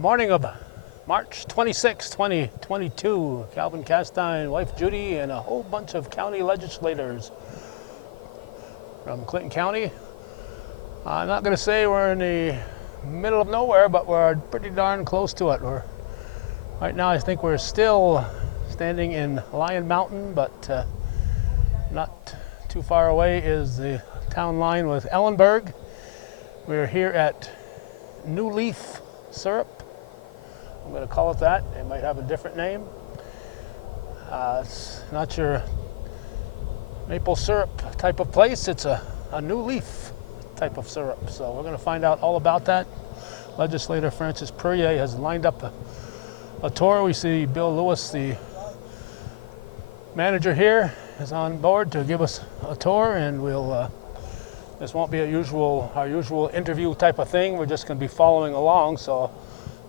Morning of March 26, 2022, Calvin Castine, wife Judy, and a whole bunch of county legislators from Clinton County. I'm not going to say we're in the middle of nowhere, but we're pretty darn close to it. Right now I think we're still standing in Lyon Mountain, but not too far away is the town line with Ellenburg. We're here at New Leaf Syrup. I'm going to call it that. It might have a different name. It's not your maple syrup type of place. It's a new leaf type of syrup. So we're going to find out all about that. Legislator Francis Perrier has lined up a tour. We see Bill Lewis, the manager here, is on board to give us a tour, and we'll this won't be our usual interview type of thing. We're just going to be following along, so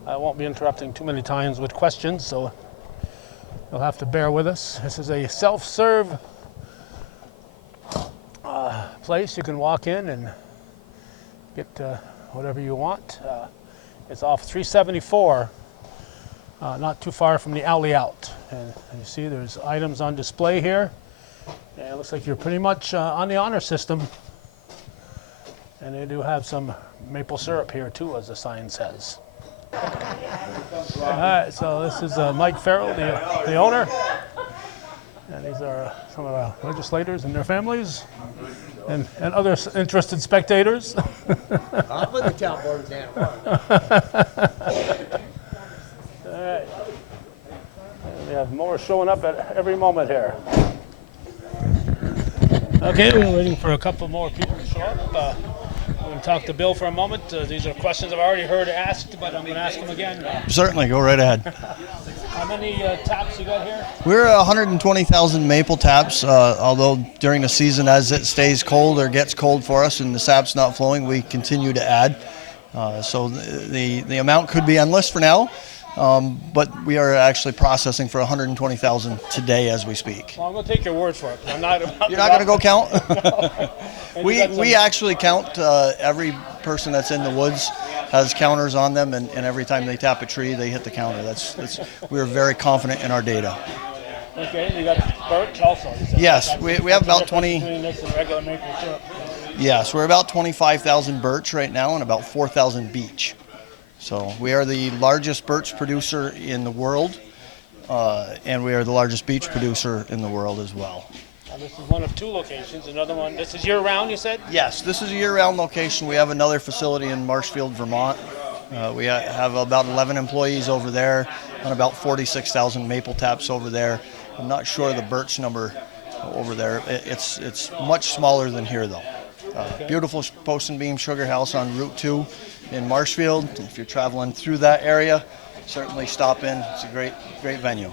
I won't be interrupting too many times with questions, so you'll have to bear with us. This is a self-serve place. You can walk in and get whatever you want. It's off 374, not too far from the alley out. And you see there's items on display here. And it looks like you're pretty much on the honor system. And they do have some maple syrup here too, as the sign says. All right, so this is Mike Farrell, the owner. And these are some of the legislators and their families and other interested spectators. I'll put the town board down. All right. And we have more showing up at every moment here. Okay, we're waiting for a couple more people to show up. I'm going to talk to Bill for a moment. These are questions I've already heard asked, but I'm going to ask them again. Certainly, go right ahead. How many taps you got here? We're 120,000 maple taps, although during the season as it stays cold or gets cold for us and the sap's not flowing, we continue to add. So the amount could be endless for now, but we are actually processing for 120,000 today as we speak. Well, I'm going to take your word for it. I'm not about You're not going to go count? No. We actually count every person that's in the woods has counters on them, and every time they tap a tree, they hit the counter. We're very confident in our data. Okay, you got birch also. Yes, we have about 20. Between this and regular maple syrup. Yes, we're about 25,000 birch right now and about 4,000 beech. So we are the largest birch producer in the world, and we are the largest beech producer in the world as well. Now, this is one of two locations. Another one, this is year-round, you said? Yes, this is a year-round location. We have another facility in Marshfield, Vermont. We have about 11 employees over there and about 46,000 maple taps over there. I'm not sure the birch number over there. It's much smaller than here, though. Okay. Beautiful post and beam sugar house on Route 2 in Marshfield. If you're traveling through that area, certainly stop in. It's a great venue.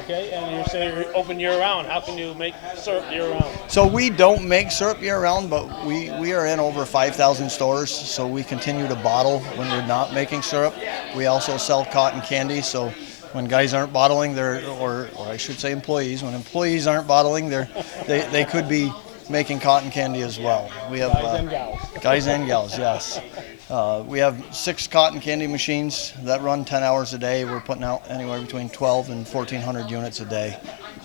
Okay, and you're saying you're open year-round. How can you make syrup year-round? So we don't make syrup year-round, but we are in over 5,000 stores, so we continue to bottle when we're not making syrup. We also sell cotton candy, so when guys aren't bottling, or I should say employees, when employees aren't bottling, they could be making cotton candy as well. We have Guys and gals. Guys and gals, yes. We have 6 cotton candy machines that run 10 hours a day. We're putting out anywhere between 12 and 1,400 units a day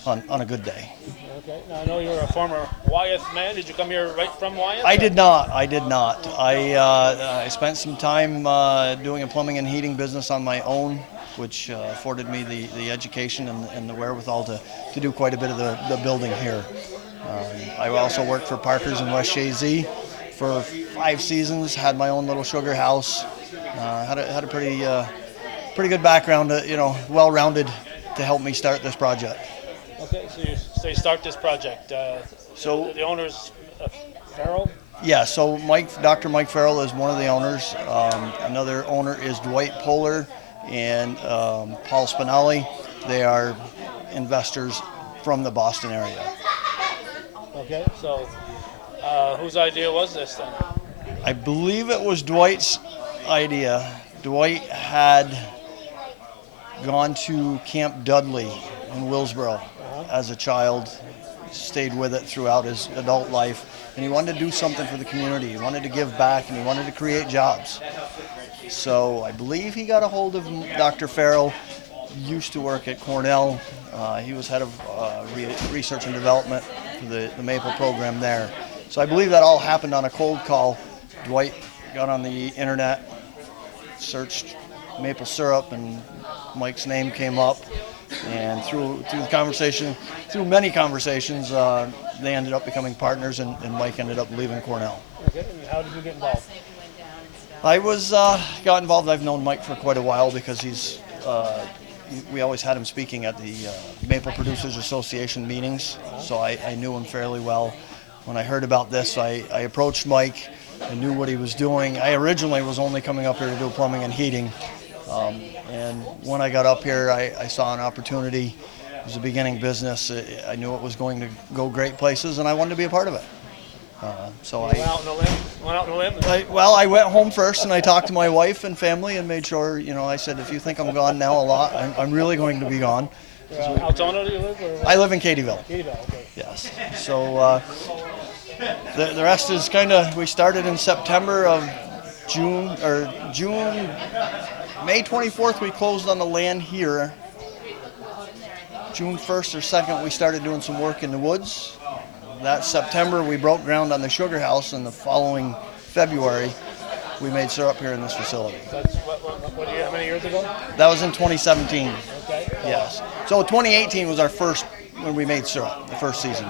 on a good day. Okay, now I know you're a former Wyeth man. Did you come here right from Wyeth? I did not. I spent some time doing a plumbing and heating business on my own, which afforded me the education and the wherewithal to do quite a bit of the building here. I also worked for Parker's in West Shazy for 5 seasons, had my own little sugar house, had a pretty good background, well-rounded to help me start this project. Okay, so you say start this project. So the owner's Farrell? Yeah, so Dr. Mike Farrell is one of the owners. Another owner is Dwight Poehler and Paul Spinelli. They are investors from the Boston area. Okay, so whose idea was this then? I believe it was Dwight's idea. Dwight had gone to Camp Dudley in Willsboro as a child, stayed with it throughout his adult life, and he wanted to do something for the community. He wanted to give back, and he wanted to create jobs. So I believe he got a hold of Dr. Farrell. Used to work at Cornell. He was head of research and development for the maple program there. So I believe that all happened on a cold call. Dwight got on the internet, searched maple syrup, and Mike's name came up. And through the conversation, through many conversations, they ended up becoming partners, and Mike ended up leaving Cornell. Okay, and how did you get involved? I got involved. I've known Mike for quite a while because we always had him speaking at the Maple Producers Association meetings, so I knew him fairly well. When I heard about this, I approached Mike. I knew what he was doing. I originally was only coming up here to do plumbing and heating, and when I got up here, I saw an opportunity. It was a beginning business. I knew it was going to go great places, and I wanted to be a part of it. So Went out on a limb? I went home first and I talked to my wife and family and made sure, I said, if you think I'm gone now a lot, I'm really going to be gone. Altona, do you live? Or? I live in Katie'ville. Katie'ville, okay. Yes. So the rest is kind of, we started in September of May 24th we closed on the land here. June 1st or 2nd we started doing some work in the woods. That September, we broke ground on the sugar house, and the following February, we made syrup here in this facility. That's how many years ago? That was in 2017. Okay. Yes. So 2018 was our first, when we made syrup, the first season.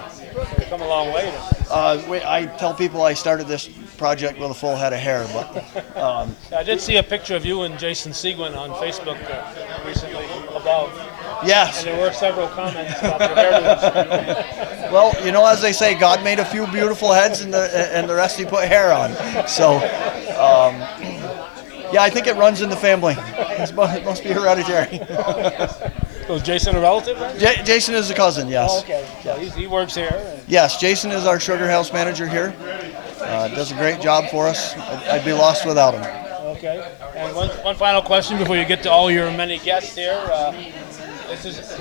You've come a long way. I tell people I started this project with a full head of hair, but... I did see a picture of you and Jason Seguin on Facebook recently above. Yes. And there were several comments about your hairdos. Well, as they say, God made a few beautiful heads and the rest he put hair on. So, yeah, I think it runs in the family. It must be hereditary. So is Jason a relative? Right? Jason is a cousin, yes. Oh, okay. So he works here. Yes, Jason is our sugar house manager here. Does a great job for us. I'd be lost without him. Okay. And one final question before you get to all your many guests here.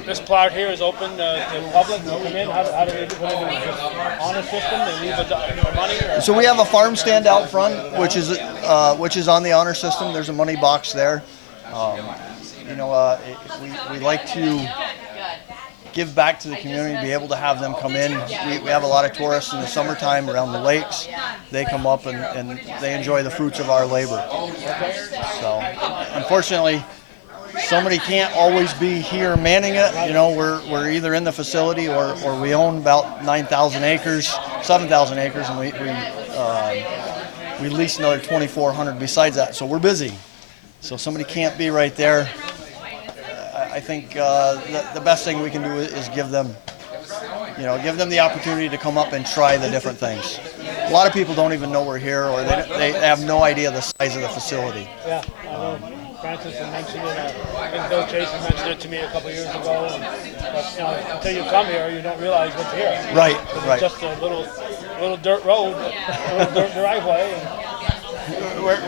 This plot here is open to the public to come in. How do they do this honor system? They leave a money? Or? So we have a farm stand out front, which is on the honor system. There's a money box there. We like to give back to the community, be able to have them come in. We have a lot of tourists in the summertime around the lakes. They come up and they enjoy the fruits of our labor. So, unfortunately, somebody can't always be here manning it. We're either in the facility or we own about 9,000 acres, 7,000 acres, and we lease another 2,400 besides that. So we're busy. So somebody can't be right there. I think the best thing we can do is give them the opportunity to come up and try the different things. A lot of people don't even know we're here, or they have no idea the size of the facility. Yeah, I know. Francis had mentioned it. I think Bill Jason mentioned it to me a couple of years ago. But until you come here, you don't realize what's here. Right. It's just a little dirt road, a little dirt driveway.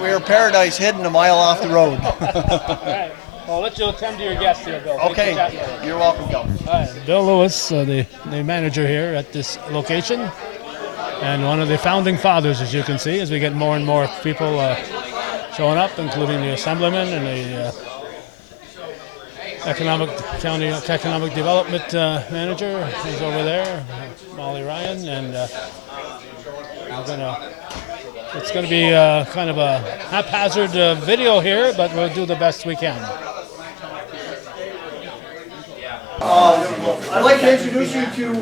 We're paradise hidden a mile off the road. All right. Well, I'll let you attend to your guests here, Bill. Okay. You're welcome, Calvin. All right. Bill Lewis, the manager here at this location, and one of the founding fathers, as you can see, as we get more and more people showing up, including the assemblyman and the county economic development manager. He's over there, Molly Ryan, and it's going to be kind of a haphazard video here, but we'll do the best we can. I'd like to introduce you to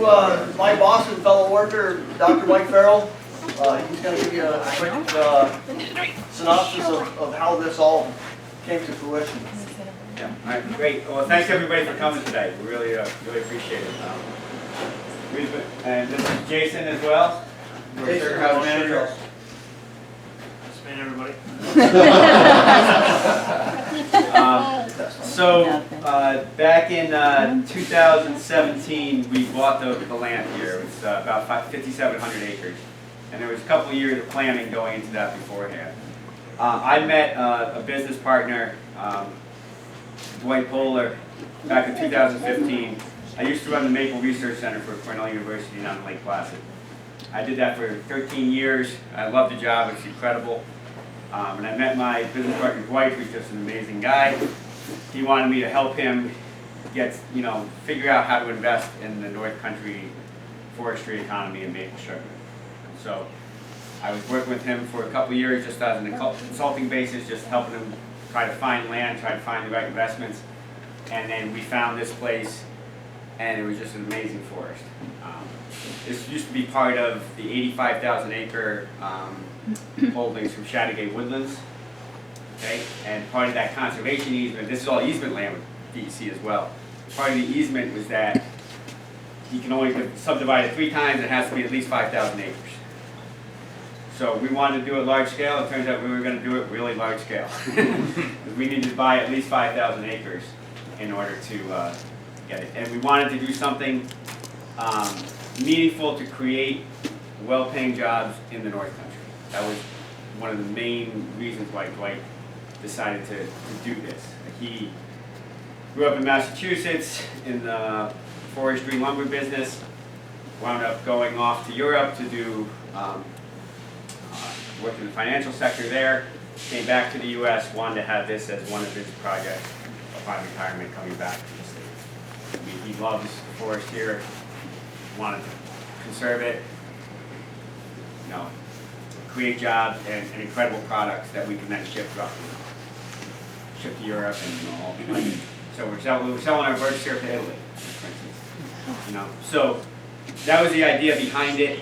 my boss and fellow worker, Dr. Mike Farrell. He's going to give you a quick synopsis of how this all came to fruition. Yeah, all right, great. Well, thanks everybody for coming today. We really appreciate it. And this is Jason as well. We're Sugar House manager. Spin everybody. Back in 2017, we bought the land here. It was about 5,700 acres. And there was a couple of years of planning going into that beforehand. I met a business partner, Dwight Poehler, back in 2015. I used to run the Maple Research Center for Cornell University down in Lake Placid. I did that for 13 years. I loved the job. It's incredible. And I met my business partner's wife, who's just an amazing guy. He wanted me to help him figure out how to invest in the North Country forestry economy and maple sugar. So I was working with him for a couple of years just as a consulting basis, just helping him try to find land, try to find the right investments. And then we found this place, and it was just an amazing forest. This used to be part of the 85,000 acre holdings from Chattagay Woodlands. Okay, and part of that conservation easement, this is all easement land with DEC as well. Part of the easement was that you can only subdivide it 3 times, it has to be at least 5,000 acres. So we wanted to do it large scale. It turns out we were going to do it really large scale. We needed to buy at least 5,000 acres in order to get it. And we wanted to do something meaningful to create well-paying jobs in the North Country. That was one of the main reasons why Dwight decided to do this. He grew up in Massachusetts in the forestry lumber business, wound up going off to Europe to do work in the financial sector there, came back to the U.S., wanted to have this as one of his projects upon retirement coming back to the States. He loves the forest here, wanted to conserve it, create jobs and incredible products that we can then ship to Europe and all. So we're selling our birch syrup to Italy, for instance. So that was the idea behind it.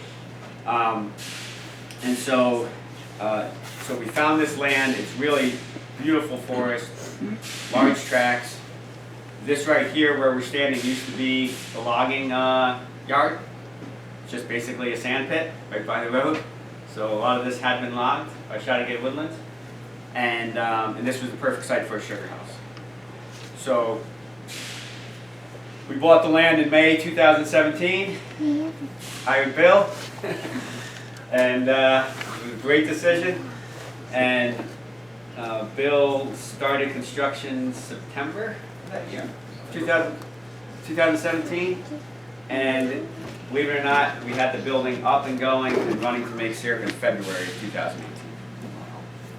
And so we found this land. It's really beautiful forest, large tracts. This right here where we're standing used to be the logging yard. It's just basically a sand pit right by the road. So a lot of this had been logged by Chattagay Woodlands. And this was the perfect site for a sugar house. So we bought the land in May 2017. Hired Bill. And it was a great decision. And Bill started construction September of that year, 2017. And believe it or not, we had the building up and going and running to make syrup in February of 2018.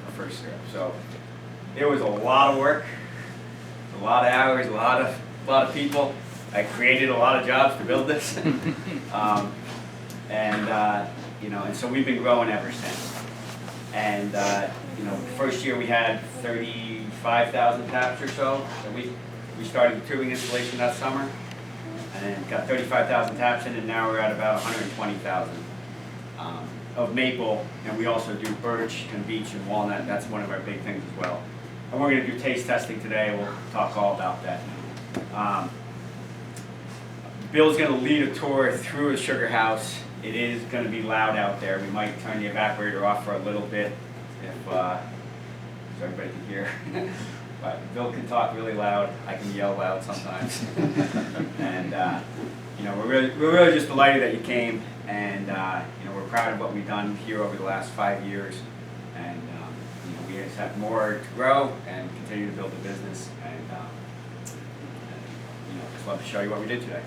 Our first syrup. So it was a lot of work, a lot of hours, a lot of people. I created a lot of jobs to build this. And so we've been growing ever since. And first year we had 35,000 taps or so. So we started the tubing installation that summer, and got 35,000 taps in, and now we're at about 120,000 of maple, and we also do birch and beech and walnut. That's one of our big things as well. And we're going to do taste testing today. We'll talk all about that. Bill's going to lead a tour through a sugar house. It is going to be loud out there. We might turn the evaporator off for a little bit so everybody can hear. But Bill can talk really loud. I can yell loud sometimes. And we're really just delighted that you came. And we're proud of what we've done here over the last 5 years. And we just have more to grow and continue to build the business. And just love to show you what we did today.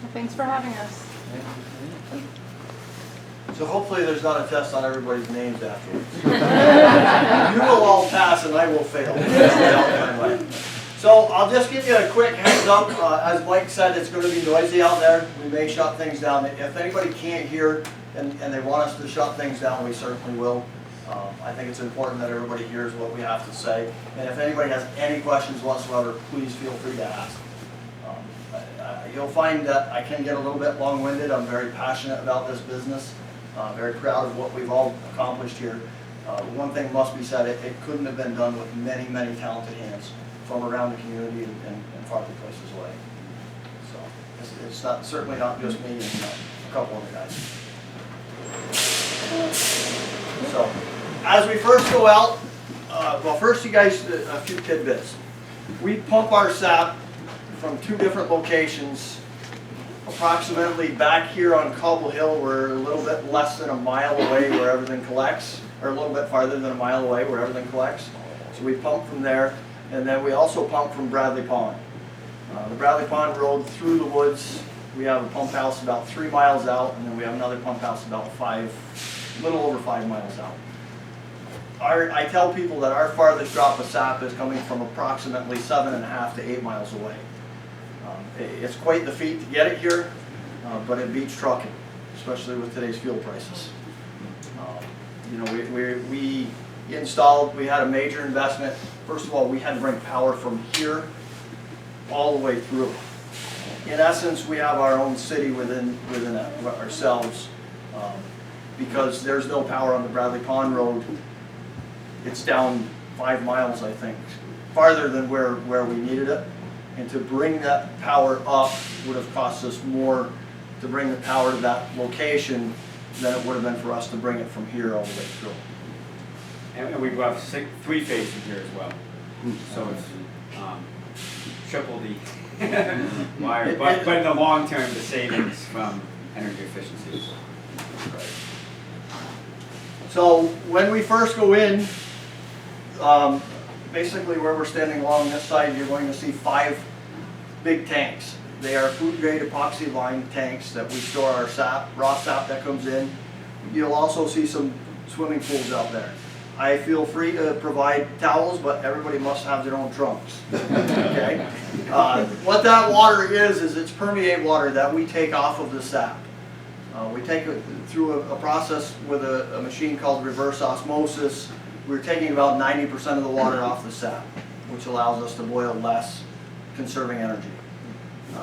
Well, thanks for having us. So hopefully there's not a test on everybody's names afterwards. You will all pass and I will fail. So I'll just give you a quick heads up. As Mike said, it's going to be noisy out there. We may shut things down. If anybody can't hear and they want us to shut things down, we certainly will. I think it's important that everybody hears what we have to say. And if anybody has any questions whatsoever, please feel free to ask. You'll find that I can get a little bit long-winded. I'm very passionate about this business. Very proud of what we've all accomplished here. One thing must be said, it couldn't have been done with many, many talented hands from around the community and farther places away. So it's not, certainly not just me and a couple other guys. So as we first go out, first you guys, a few tidbits. We pump our sap from 2 different locations. Approximately back here on Cobble Hill, we're a little bit less than a mile away where everything collects, or a little bit farther than a mile away where everything collects. So we pump from there, and then we also pump from Bradley Pond. The Bradley Pond road through the woods We have a pump house about 3 miles out, and then we have another pump house about a little over 5 miles out. I tell people that our farthest drop of sap is coming from approximately 7.5 to 8 miles away. It's quite the feat to get it here, but it beats trucking, especially with today's fuel prices. You know, we installed, we had a major investment. First of all, we had to bring power from here all the way through. In essence, we have our own city within ourselves, because there's no power on the Bradley Pond Road. It's down 5 miles, I think, farther than where we needed it. And to bring that power up would have cost us more to bring the power to that location than it would have been for us to bring it from here all the way through. And we have 3 phases here as well. So it's triple the wire, but in the long term, the savings from energy efficiency. So when we first go in, basically where we're standing along this side, you're going to see 5 big tanks. They are food grade epoxy lined tanks that we store our sap, raw sap that comes in. You'll also see some swimming pools out there. I feel free to provide towels, but everybody must have their own trunks. Okay? What that water is it's permeate water that we take off of the sap. We take it through a process with a machine called reverse osmosis. We're taking about 90% of the water off the sap, which allows us to boil less, conserving energy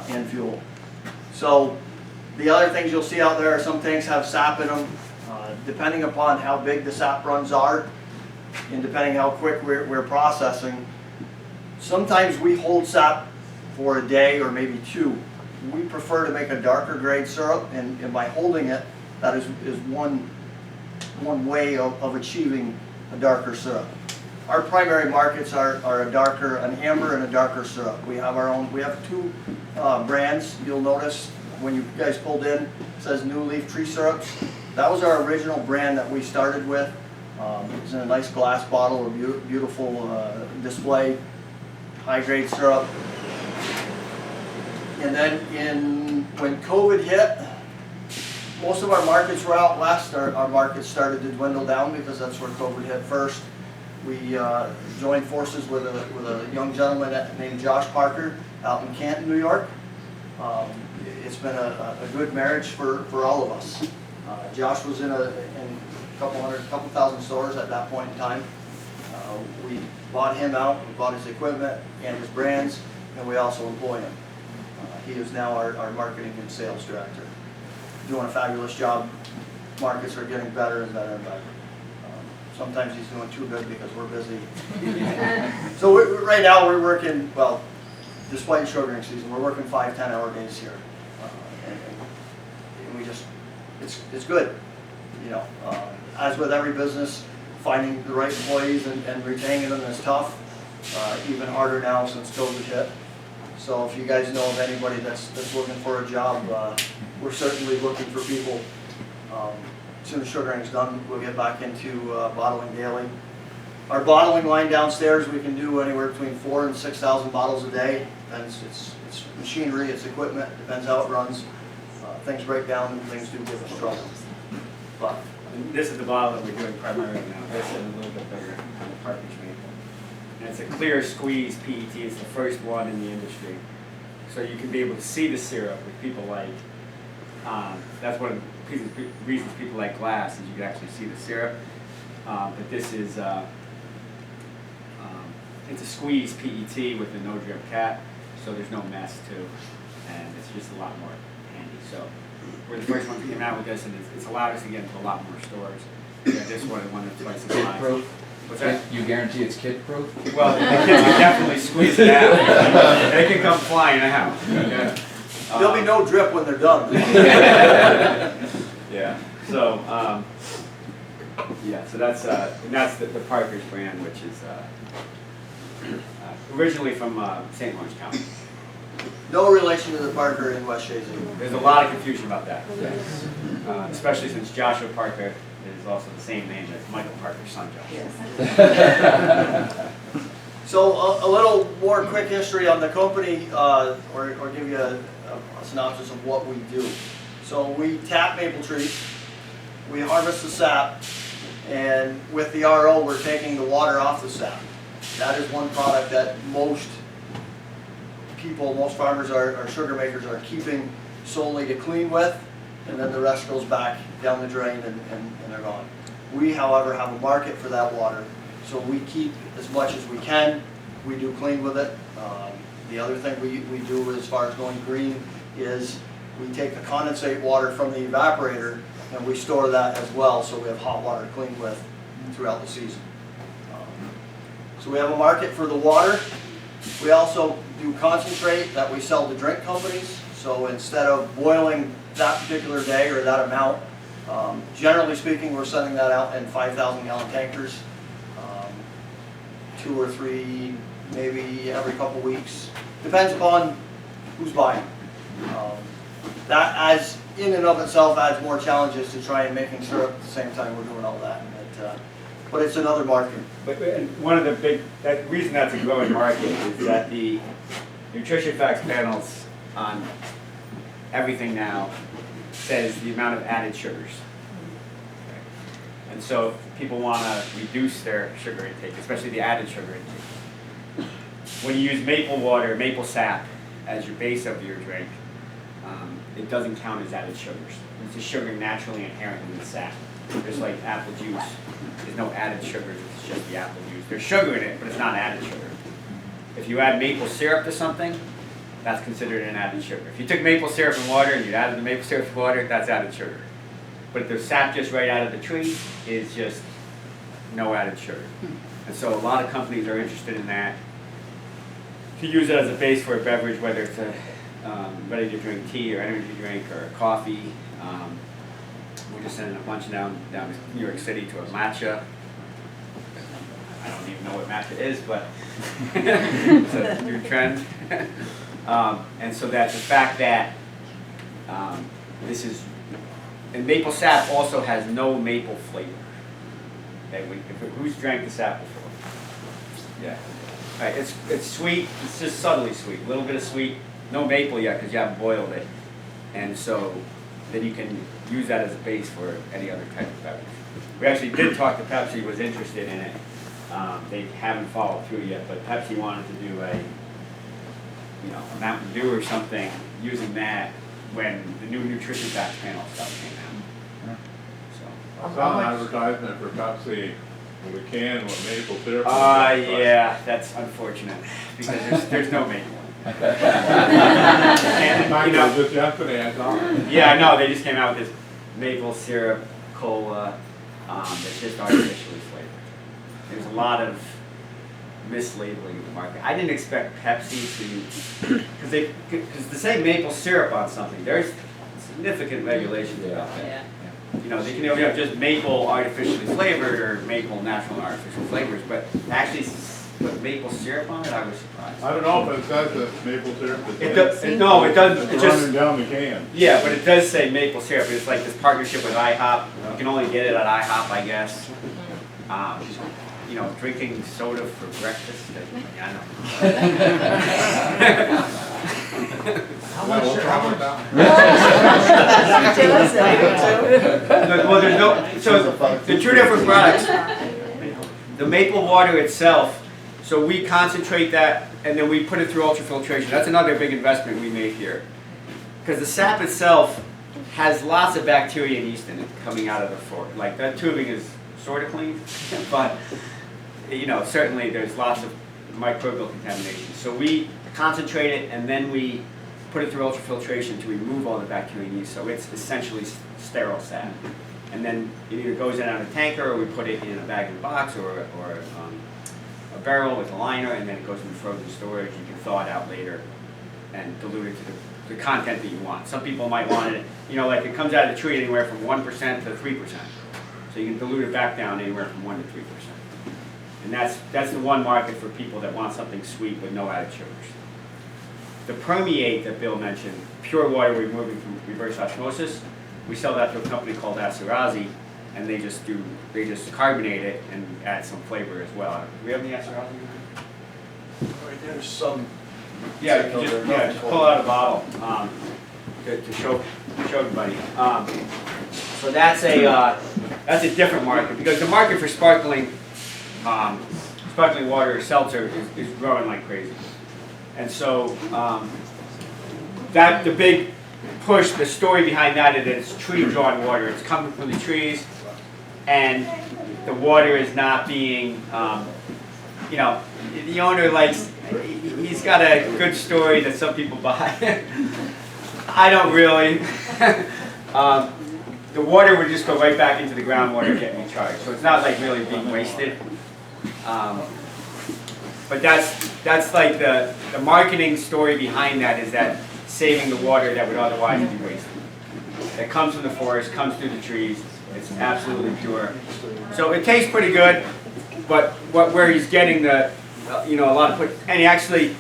and fuel. So the other things you'll see out there are some tanks have sap in them. Depending upon how big the sap runs are, and depending how quick we're processing, sometimes we hold sap for a day or maybe 2. We prefer to make a darker grade syrup, and by holding it, that is one way of achieving a darker syrup. Our primary markets are an amber and a darker syrup. We have 2 brands. You'll notice when you guys pulled in, it says New Leaf Tree Syrups. That was our original brand that we started with. It's in a nice glass bottle, a beautiful display, high grade syrup. And then when COVID hit, most of our markets were out west. Our markets started to dwindle down because that's where COVID hit first. We joined forces with a young gentleman named Josh Parker out in Canton, New York. It's been a good marriage for all of us. Josh was in a couple thousand stores at that point in time. We bought him out, we bought his equipment and his brands, and we also employ him. He is now our marketing and sales director. Doing a fabulous job. Markets are getting better and better and better. Sometimes he's doing too good because we're busy. So right now we're working, well, despite sugaring season, we're working 5 10-hour days here. And we just, it's good. You know, as with every business, finding the right employees and retaining them is tough. Even harder now since COVID hit. So if you guys know of anybody that's looking for a job, we're certainly looking for people. As soon as sugaring's done, we'll get back into bottling daily. Our bottling line downstairs, we can do anywhere between 4,000 and 6,000 bottles a day. Depends, it's machinery, it's equipment, depends how it runs. Things break down and things do give us trouble. But this is the bottle that we're doing primarily now. This is a little bit bigger on the cartridge maple. And it's a clear squeeze PET. It's the first one in the industry. So you can be able to see the syrup with people like, that's one of the reasons people like glass, is you can actually see the syrup. But this is, it's a squeeze PET with a no drip cap, so there's no mess too. And it's just a lot more handy. So we're the first ones to come out with this, and it's allowed us to get into a lot more stores. Yeah, this one that's twice as Kid high. proof? What's that? You guarantee it's kid proof? Well, the kids can definitely squeeze it out. They can come flying out. Okay? there'll be no drip when they're done. Yeah. So, yeah. So that's the Parker's brand, which is originally from St. Lawrence County. No relation to the Parker in West Shazy. There's a lot of confusion about that, especially since Joshua Parker is also the same name as Michael Parker's son, Joshua. So a little more quick history on the company, or give you a synopsis of what we do. So we tap maple trees, we harvest the sap, and with the RO we're taking the water off the sap. That is one product that most people, most farmers or sugar makers are keeping solely to clean with, and then the rest goes back down the drain and they're gone. We, however, have a market for that water, so we keep as much as we can. We do clean with it. The other thing we do as far as going green is we take the condensate water from the evaporator and we store that as well, so we have hot water to clean with throughout the season. So we have a market for the water. We also do concentrate that we sell to drink companies. So instead of boiling that particular day or that amount, generally speaking, we're sending that out in 5,000 gallon tankers, 2 or 3, maybe every couple weeks. Depends upon who's buying. That adds, in and of itself, adds more challenges to try and making syrup at the same time we're doing all that. But it's another market. And one of the big, reason that's a growing market is that the nutrition facts panels on everything now says the amount of added sugars. And so if people want to reduce their sugar intake, especially the added sugar intake, when you use maple water, maple sap as your base of your drink, it doesn't count as added sugars. It's just sugar naturally inherent in the sap. Just like apple juice, there's no added sugars, it's just the apple juice. There's sugar in it, but it's not added sugar. If you add maple syrup to something, that's considered an added sugar. If you took maple syrup and water and you added the maple syrup to water, that's added sugar. But if the sap just right out of the tree is just no added sugar. And so a lot of companies are interested in that, to use it as a base for a beverage, whether it's a ready-to-drink tea or energy drink or coffee. We're just sending a bunch down to New York City to a matcha. I don't even know what matcha is, but it's a new trend. And so that's the fact that this is, and maple sap also has no maple flavor. Okay, who's drank the sap before? Yeah. All right, it's sweet, it's just subtly sweet, a little bit of sweet, no maple yet because you haven't boiled it. And so then you can use that as a base for any other type of beverage. We actually did talk to Pepsi, was interested in it. They haven't followed through yet, but Pepsi wanted to do a Mountain Dew or something using that when the new nutrition facts panel stuff came out. So. I saw an advertisement for Pepsi with a can with maple syrup. Yeah, that's unfortunate because there's no maple. And, Just yesterday I saw it. yeah, I know, they just came out with this maple syrup cola that's just artificially flavored. There's a lot of mislabeling in the market. I didn't expect Pepsi to, because to say maple syrup on something, there's significant regulations about that. Yeah. You know, they can have just maple artificially flavored or maple natural and artificial flavors, but actually put maple syrup on it, I was surprised. I don't know if it says that maple syrup is No, it doesn't. it's running down the can. Yeah, but it does say maple syrup. It's like this partnership with IHOP. You can only get it at IHOP, I guess. You know, drinking soda for breakfast. I know. Well, there's no. So the two different products. The maple water itself. So we concentrate that and then we put it through ultrafiltration. That's another big investment we made here. Because the sap itself has lots of bacteria and yeast in it coming out of the fork. Like that tubing is sort of clean, but you know, certainly there's lots of microbial contamination. So we concentrate it and then we put it through ultrafiltration to remove all the bacteria and yeast. So it's essentially sterile sap. And then it either goes in on a tanker or we put it in a bag and box or a barrel with a liner, and then it goes into frozen storage. You can thaw it out later and dilute it to the content that you want. Some people might want it, you know, like it comes out of the tree anywhere from 1% to 3%. So you can dilute it back down anywhere from 1 to 3%. And that's the one market for people that want something sweet with no added sugars. The permeate that Bill mentioned, pure water removing from reverse osmosis, we sell that to a company called Acerazi, and they just carbonate it and add some flavor as well. Do we have any Acerazi? There's some Yeah, just pull out a bottle to show everybody. So that's a different market, because the market for sparkling water, seltzer, is growing like crazy. And so the big push, the story behind that is that it's tree-drawn water. It's coming from the trees, and the water is not being, the owner likes, he's got a good story that some people buy. I don't really. The water would just go right back into the groundwater getting recharged. So it's not like really being wasted. But that's like the marketing story behind that, is that saving the water that would otherwise be wasted. It comes from the forest, comes through the trees. It's absolutely pure. So it tastes pretty good, but where he's getting the, a lot of and he actually,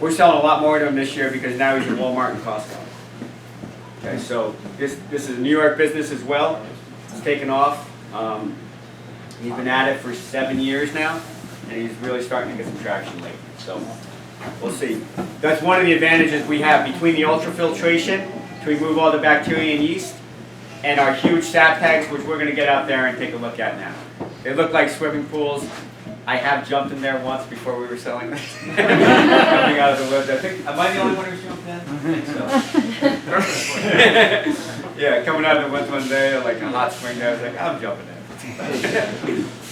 we're selling a lot more to him this year because now he's in Walmart and Costco. Okay, so this is a New York business as well. It's taken off. He's been at it for 7 years now, and he's really starting to get some traction lately. So we'll see. That's one of the advantages we have between the ultrafiltration to remove all the bacteria and yeast, and our huge sap tanks, which we're going to get out there and take a look at now. They look like swimming pools. I have jumped in there once before we were selling this. Coming out of the woods. Am I the only one who's jumped in? I think so. Yeah, coming out of the woods one day, like a hot spring day, I was like, I'm jumping in.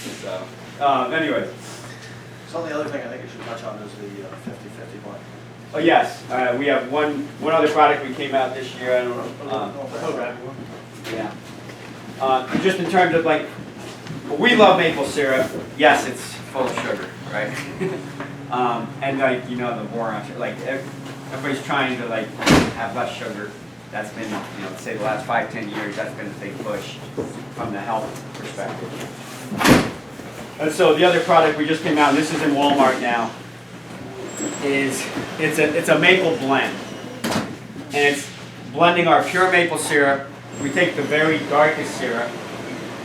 So, anyways. So the other thing I think you should touch on is the 50/50 blend. Oh yes, we have one other product we came out this year. I don't know. Yeah. Just in terms of like, we love maple syrup. Yes, it's full of sugar, right? And like the war on sugar, like everybody's trying to like have less sugar. That's been say the last 5-10 years. That's been a big push from the health perspective. And so the other product we just came out, and this is in Walmart now, is it's a maple blend, and it's blending our pure maple syrup. We take the very darkest syrup.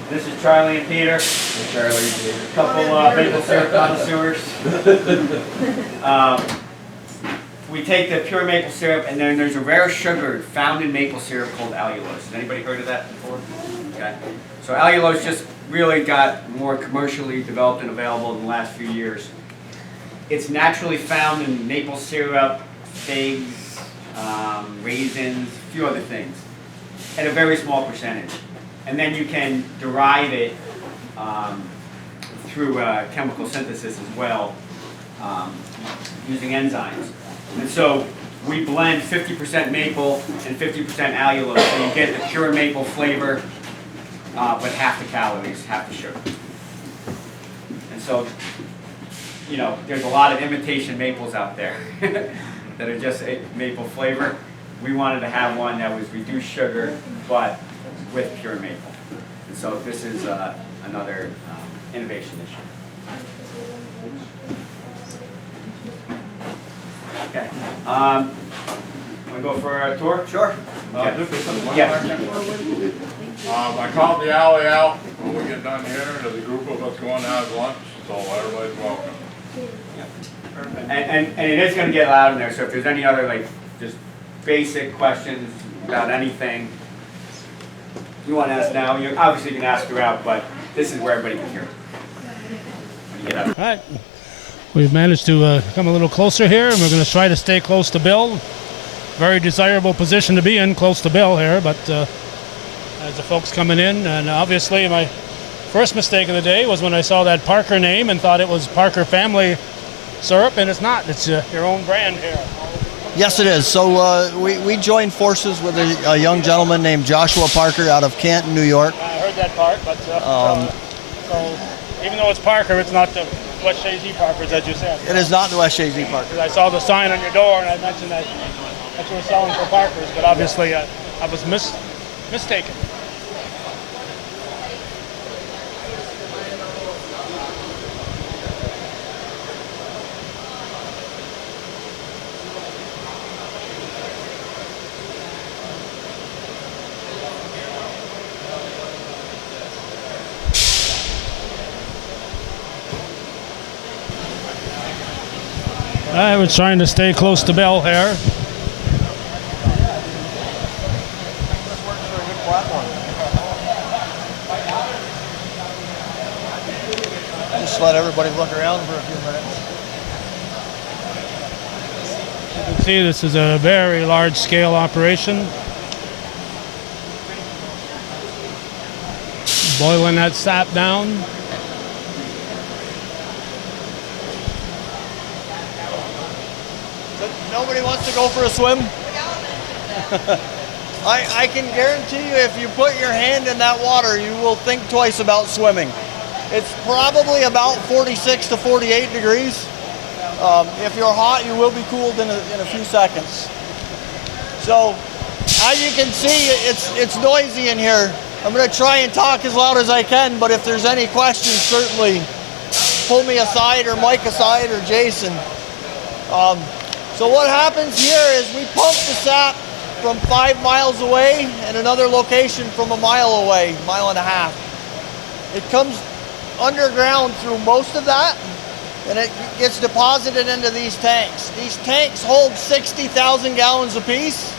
This is Charlie and Peter. A couple maple syrup connoisseurs. We take the pure maple syrup, and then there's a rare sugar found in maple syrup called allulose. Has anybody heard of that before? Okay. So allulose just really got more commercially developed and available in the last few years. It's naturally found in maple syrup, figs, raisins, a few other things, at a very small percentage. And then you can derive it through chemical synthesis as well, using enzymes. And so we blend 50% maple and 50% allulose, so you get the pure maple flavor, but half the calories, half the sugar. And so, there's a lot of imitation maples out there that are just maple flavor. We wanted to have one that was reduced sugar, but with pure maple. And so this is another innovation this year. Okay. Want to go for a tour? Sure. This is one Yeah. I called the alley out when we get done here. There's a group of us going out to lunch, so everybody's welcome. And it is going to get loud in there, so if there's any other just basic questions about anything you want to ask now, you obviously can ask throughout, but this is where everybody can hear it. When you get up. All right. We've managed to come a little closer here, and we're going to try to stay close to Bill. Very desirable position to be in, close to Bill here, but as the folks coming in, and obviously my first mistake of the day was when I saw that Parker name and thought it was Parker Family Syrup, and it's not. It's your own brand here. Yes, it is. So we joined forces with a young gentleman named Joshua Parker out of Canton, New York. I heard that part, but so even though it's Parker, it's not the West Shazy Parkers, as you said. It is not the West Shazy Parker. Because I saw the sign on your door, and I mentioned that you were selling for Parkers, but obviously I was mistaken. I was trying to stay close to Bell here. Just let everybody look around for a few minutes. You can see this is a very large scale operation. Boiling that sap down. Nobody wants to go for a swim? I can guarantee you if you put your hand in that water, you will think twice about swimming. It's probably about 46 to 48 degrees. If you're hot, you will be cooled in a few seconds. So, as you can see, it's noisy in here. I'm going to try and talk as loud as I can, but if there's any questions, certainly pull me aside, or Mike aside, or Jason. So what happens here is we pump the sap from 5 miles away and another location from a mile away, mile and a half. It comes underground through most of that, and it gets deposited into these tanks. These tanks hold 60,000 gallons apiece.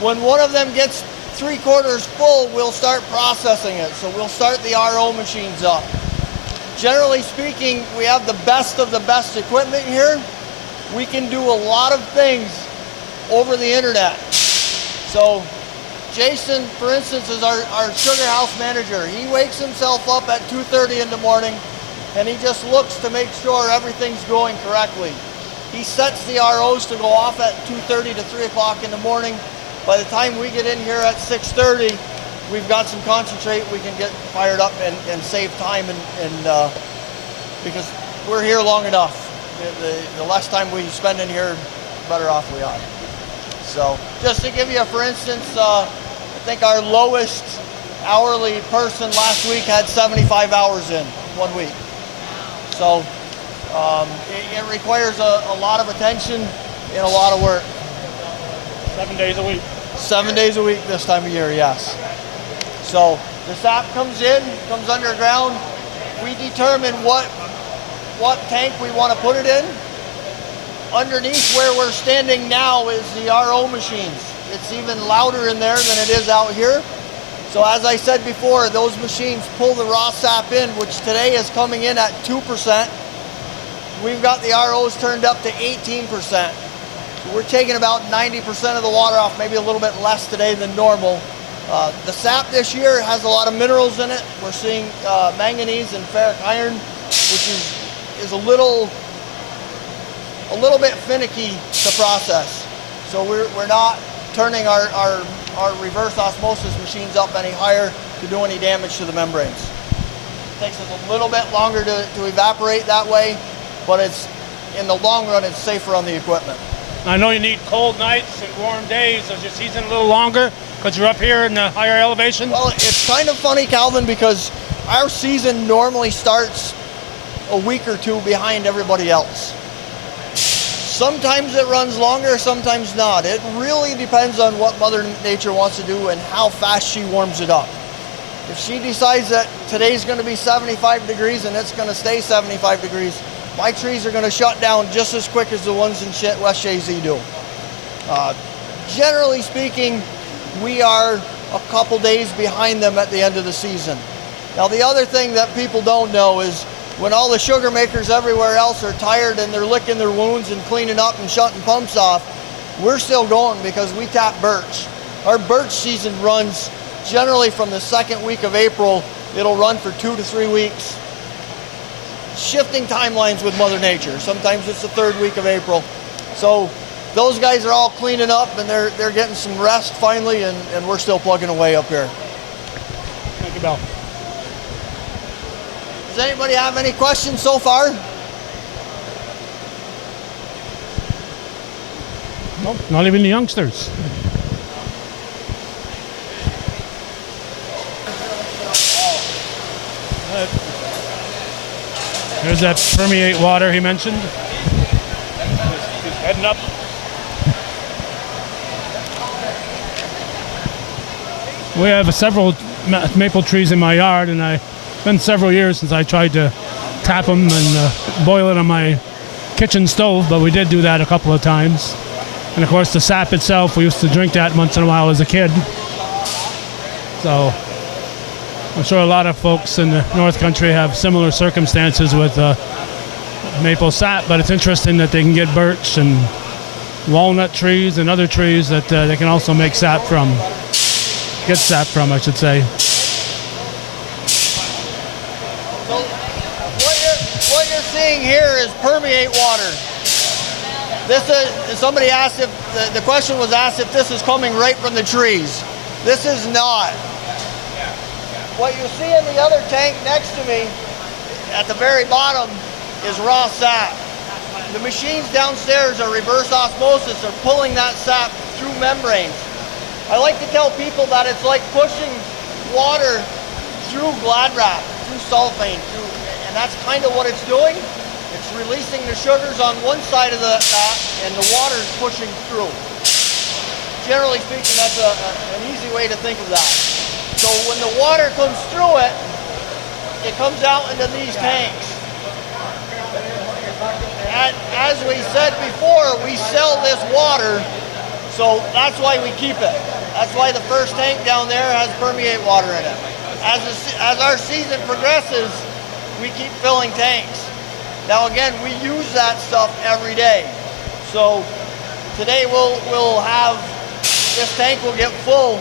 When one of them gets 3/4 full, we'll start processing it. So we'll start the RO machines up. Generally speaking, we have the best of the best equipment here. We can do a lot of things over the internet. So Jason, for instance, is our sugar house manager. He wakes himself up at 2:30 in the morning, and he just looks to make sure everything's going correctly. He sets the ROs to go off at 2:30 to 3 o'clock in the morning. By the time we get in here at 6:30, we've got some concentrate we can get fired up and save time, and because we're here long enough. The less time we spend in here, the better off we are. So just to give you, for instance, I think our lowest hourly person last week had 75 hours in 1 week. So it requires a lot of attention and a lot of work. 7 days a week. 7 days a week this time of year, yes. So the sap comes in, comes underground. We determine what tank we want to put it in. Underneath where we're standing now is the RO machines. It's even louder in there than it is out here. So as I said before, those machines pull the raw sap in, which today is coming in at 2%. We've got the ROs turned up to 18%. So we're taking about 90% of the water off, maybe a little bit less today than normal. The sap this year has a lot of minerals in it. We're seeing manganese and ferric iron, which is a little bit finicky to process. So we're not turning our reverse osmosis machines up any higher to do any damage to the membranes. It takes us a little bit longer to evaporate that way, but it's in the long run, it's safer on the equipment. I know you need cold nights and warm days. Is your season a little longer because you're up here in the higher elevation? Well, it's kind of funny, Calvin, because our season normally starts a week or two behind everybody else. Sometimes it runs longer, sometimes not. It really depends on what Mother Nature wants to do and how fast she warms it up. If she decides that today's going to be 75 degrees and it's going to stay 75 degrees, my trees are going to shut down just as quick as the ones in West Shazy do. Generally speaking, we are a couple days behind them at the end of the season. Now, the other thing that people don't know is when all the sugar makers everywhere else are tired and they're licking their wounds and cleaning up and shutting pumps off, we're still going because we tap birch. Our birch season runs generally from the second week of April. It'll run for 2 to 3 weeks. Shifting timelines with Mother Nature. Sometimes it's the third week of April. So those guys are all cleaning up and they're getting some rest finally, and we're still plugging away up here. Thank you, Bill. Does anybody have any questions so far? Nope, not even the youngsters. There's that permeate water he mentioned. He's heading up. We have several maple trees in my yard, and it's been several years since I tried to tap them and boil it on my kitchen stove, but we did do that a couple of times. And of course, the sap itself, we used to drink that once in a while as a kid. So I'm sure a lot of folks in the North Country have similar circumstances with maple sap, but it's interesting that they can get birch and walnut trees and other trees that they can also make sap from. Get sap from, I should say. So what you're seeing here is permeate water. This is, somebody asked if, the question was asked if this is coming right from the trees. This is not. What you see in the other tank next to me, at the very bottom, is raw sap. The machines downstairs are reverse osmosis, are pulling that sap through membranes. I like to tell people that it's like pushing water through Glad wrap, through sulfane, and that's kind of what it's doing. It's releasing the sugars on one side of that, and the water is pushing through. Generally speaking, that's an easy way to think of that. So when the water comes through it, it comes out into these tanks. As we said before, we sell this water, so that's why we keep it. That's why the first tank down there has permeate water in it. As our season progresses, we keep filling tanks. Now again, we use that stuff every day. So today we'll have, this tank will get full.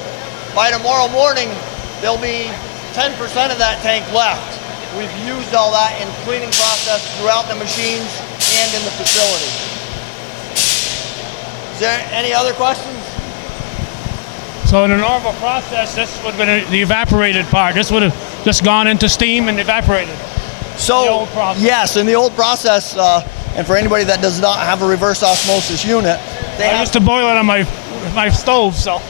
By tomorrow morning, there'll be 10% of that tank left. We've used all that in cleaning process throughout the machines and in the facility. Is there any other questions? So in a normal process, this would have been the evaporated part. This would have just gone into steam and evaporated. So, yes, in the old process, and for anybody that does not have a reverse osmosis unit, I used to boil it on my stove, so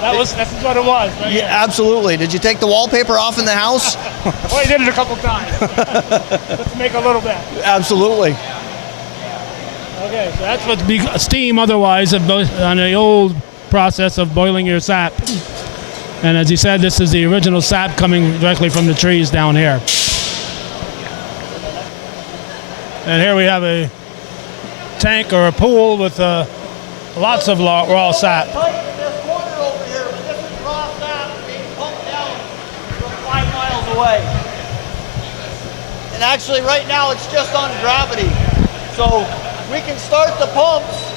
this is what it was. Right? Yeah, absolutely. Did you take the wallpaper off in the house? Well, I did it a couple times. Let's make a little bit. Absolutely. Okay, so that's what's steam otherwise on the old process of boiling your sap. And as he said, this is the original sap coming directly from the trees down here. And here we have a tank or a pool with lots of raw sap. This corner over here, but this is raw sap being pumped down from 5 miles away. And actually right now it's just on gravity. So we can start the pumps.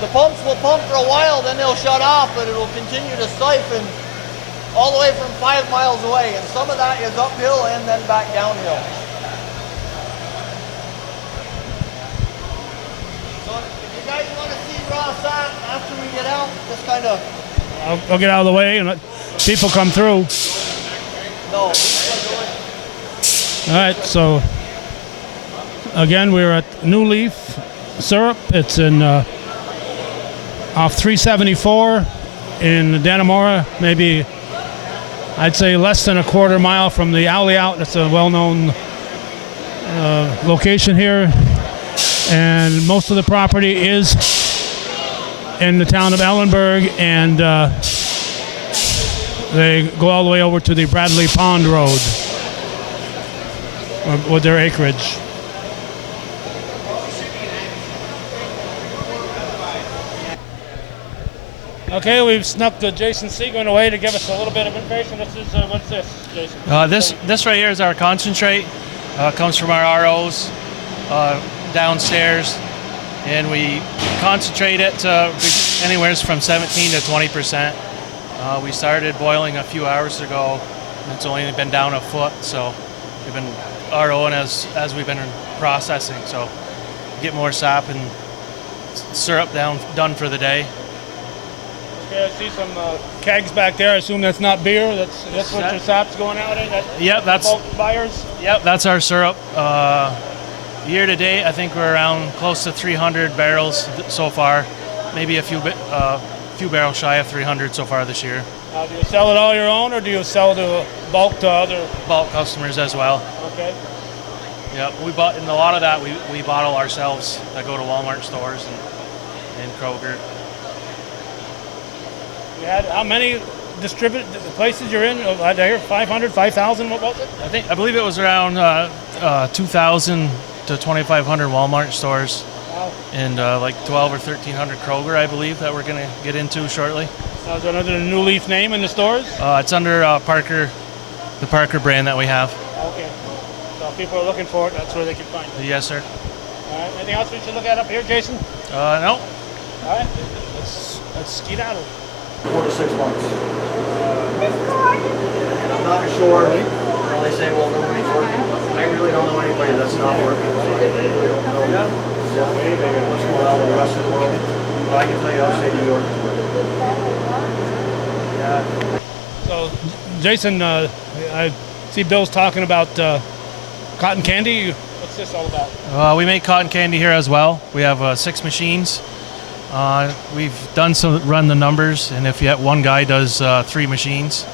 The pumps will pump for a while, then they'll shut off, but it'll continue to siphon all the way from 5 miles away. And some of that is uphill and then back downhill. So if you guys want to see raw sap after we get out, just kind of... I'll get out of the way and let people come through. No. All right, so again, we're at New Leaf Syrup. It's in off 374 in Dannemora, maybe I'd say less than a quarter mile from the Alley Out. That's a well-known location here, and most of the property is in the town of Ellenburg, and they go all the way over to the Bradley Pond Road with their acreage. Okay, we've snuck Jason Seagoin away to give us a little bit of information. This is, what's this, Jason? This right here is our concentrate. Comes from our ROs downstairs, and we concentrate it to anywhere from 17 to 20%. We started boiling a few hours ago, and it's only been down a foot, so we've been ROing as we've been processing. So get more sap and syrup done for the day. Okay, I see some kegs back there. I assume that's not beer. That's what your sap's going out in. Yep, that's bulk buyers. Yep, that's our syrup. Year to date, I think we're around close to 300 barrels so far. Maybe a few barrels shy of 300 so far this year. Do you sell it all your own, or do you sell to bulk to other bulk customers as well? Okay. Yep, we bought, and a lot of that we bottle ourselves. That go to Walmart stores and Kroger. You had how many distributed places you're in? I hear 500, 5,000. What was it? I believe it was around 2,000 to 2,500 Walmart stores. and like 12 or 1300 Kroger, I believe, that we're going to get into shortly. Is there another New Leaf name in the stores? It's under Parker, the Parker brand that we have. Okay. So if people are looking for it, that's where they can find it. Yes, sir. All right. Anything else we should look at up here, Jason? No. All right. Let's skedaddle. 4 to 6 months. And I'm not sure. Well, they say, well, nobody's working. I really don't know anybody that's not working. So I really don't know what's going on in the rest of the world. But I can tell you, upstate New York is working. Yeah. So, Jason, I see Bill's talking about cotton candy. What's this all about? We make cotton candy here as well. We have 6 machines. We've run the numbers, and if yet one guy does 3 machines,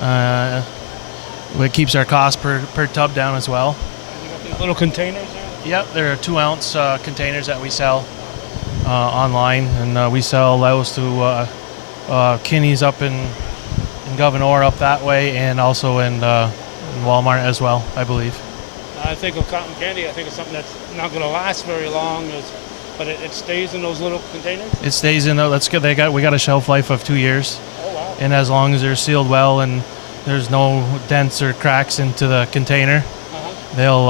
it keeps our cost per tub down as well. You got these little containers there? Yep, there are 2-ounce containers that we sell online, and we sell those to Kinney's up in Governor up that way, and also in Walmart as well, I believe. I think of cotton candy. I think it's something that's not going to last very long, but it stays in those little containers. It stays in. That's good. We got a shelf life of 2 years, Oh wow! and as long as they're sealed well and there's no dents or cracks into the container, they'll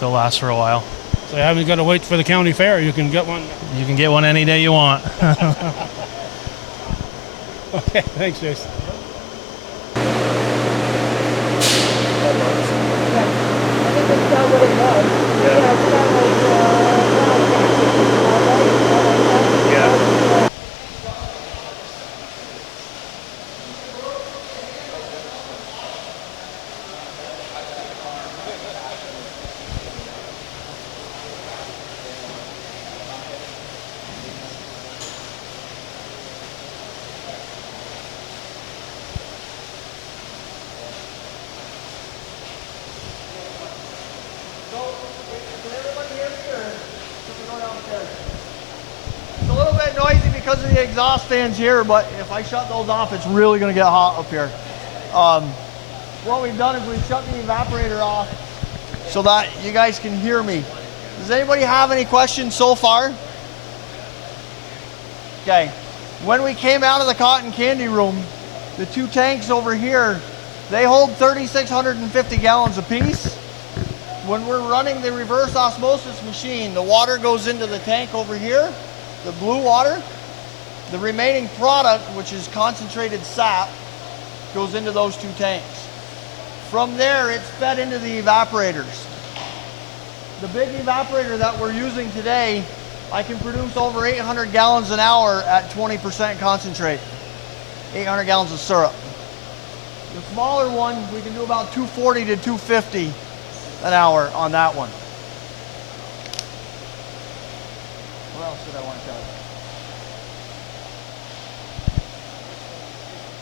last for a while. So you haven't got to wait for the county fair. You can get one. You can get one any day you want. Okay, thanks, Jason. It's a little bit noisy because of the exhaust fans here, but if I shut those off, it's really going to get hot up here. What we've done is we've shut the evaporator off so that you guys can hear me. Does anybody have any questions so far? Okay. When we came out of the cotton candy room, the 2 tanks over here, they hold 3,650 gallons apiece. When we're running the reverse osmosis machine, the water goes into the tank over here, the blue water. The remaining product, which is concentrated sap, goes into those 2 tanks. From there, it's fed into the evaporators. The big evaporator that we're using today, I can produce over 800 gallons an hour at 20% concentrate. 800 gallons of syrup. The smaller one, we can do about 240 to 250 an hour on that one. What else did I want to tell you?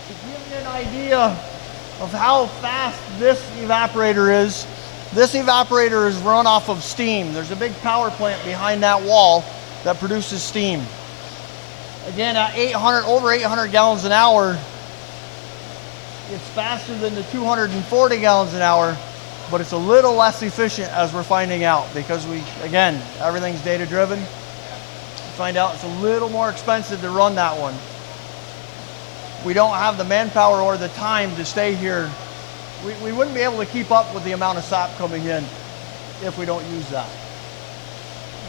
To give you an idea of how fast this evaporator is run off of steam. There's a big power plant behind that wall that produces steam. Again, at over 800 gallons an hour, it's faster than the 240 gallons an hour, but it's a little less efficient, as we're finding out, because again, everything's data driven. We find out it's a little more expensive to run that one. We don't have the manpower or the time to stay here. We wouldn't be able to keep up with the amount of sap coming in if we don't use that.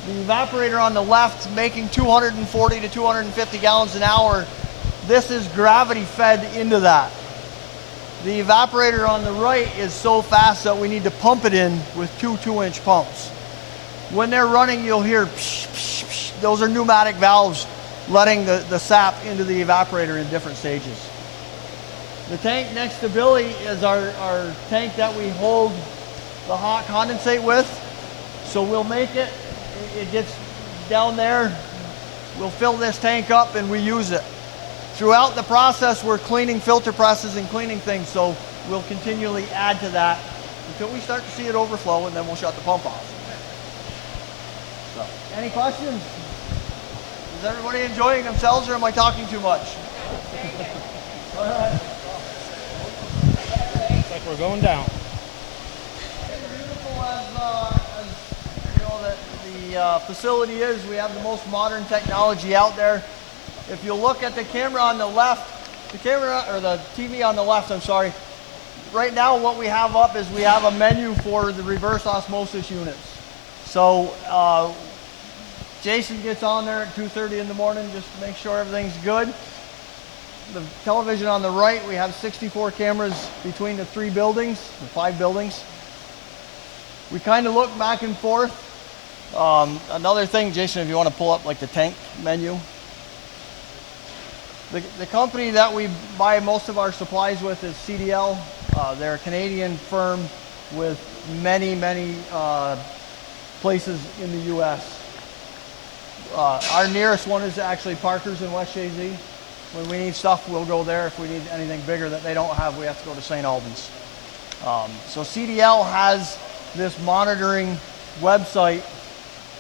The evaporator on the left making 240 to 250 gallons an hour, this is gravity fed into that. The evaporator on the right is so fast that we need to pump it in with 2 2-inch pumps. When they're running, you'll hear psh, psh, psh. Those are pneumatic valves letting the sap into the evaporator in different stages. The tank next to Billy is our tank that we hold the hot condensate with. So we'll make it gets down there, we'll fill this tank up and we use it. Throughout the process, we're cleaning filter presses and cleaning things, so we'll continually add to that until we start to see it overflow, and then we'll shut the pump off. So, any questions? Is everybody enjoying themselves, or am I talking too much? All right. Looks like we're going down. As beautiful as you know, the the facility is. We have the most modern technology out there. If you look at the camera on the left, the TV on the left, I'm sorry. Right now what we have up is we have a menu for the reverse osmosis units. So Jason gets on there at 2:30 in the morning just to make sure everything's good. The television on the right, we have 64 cameras between the 3 buildings, the 5 buildings. We kind of look back and forth. Another thing, Jason, if you want to pull up like the tank menu. The company that we buy most of our supplies with is CDL. They're a Canadian firm with many places in the U.S. Our nearest one is actually Parker's in West Shazy. When we need stuff, we'll go there. If we need anything bigger that they don't have, we have to go to St. Albans. So CDL has this monitoring website,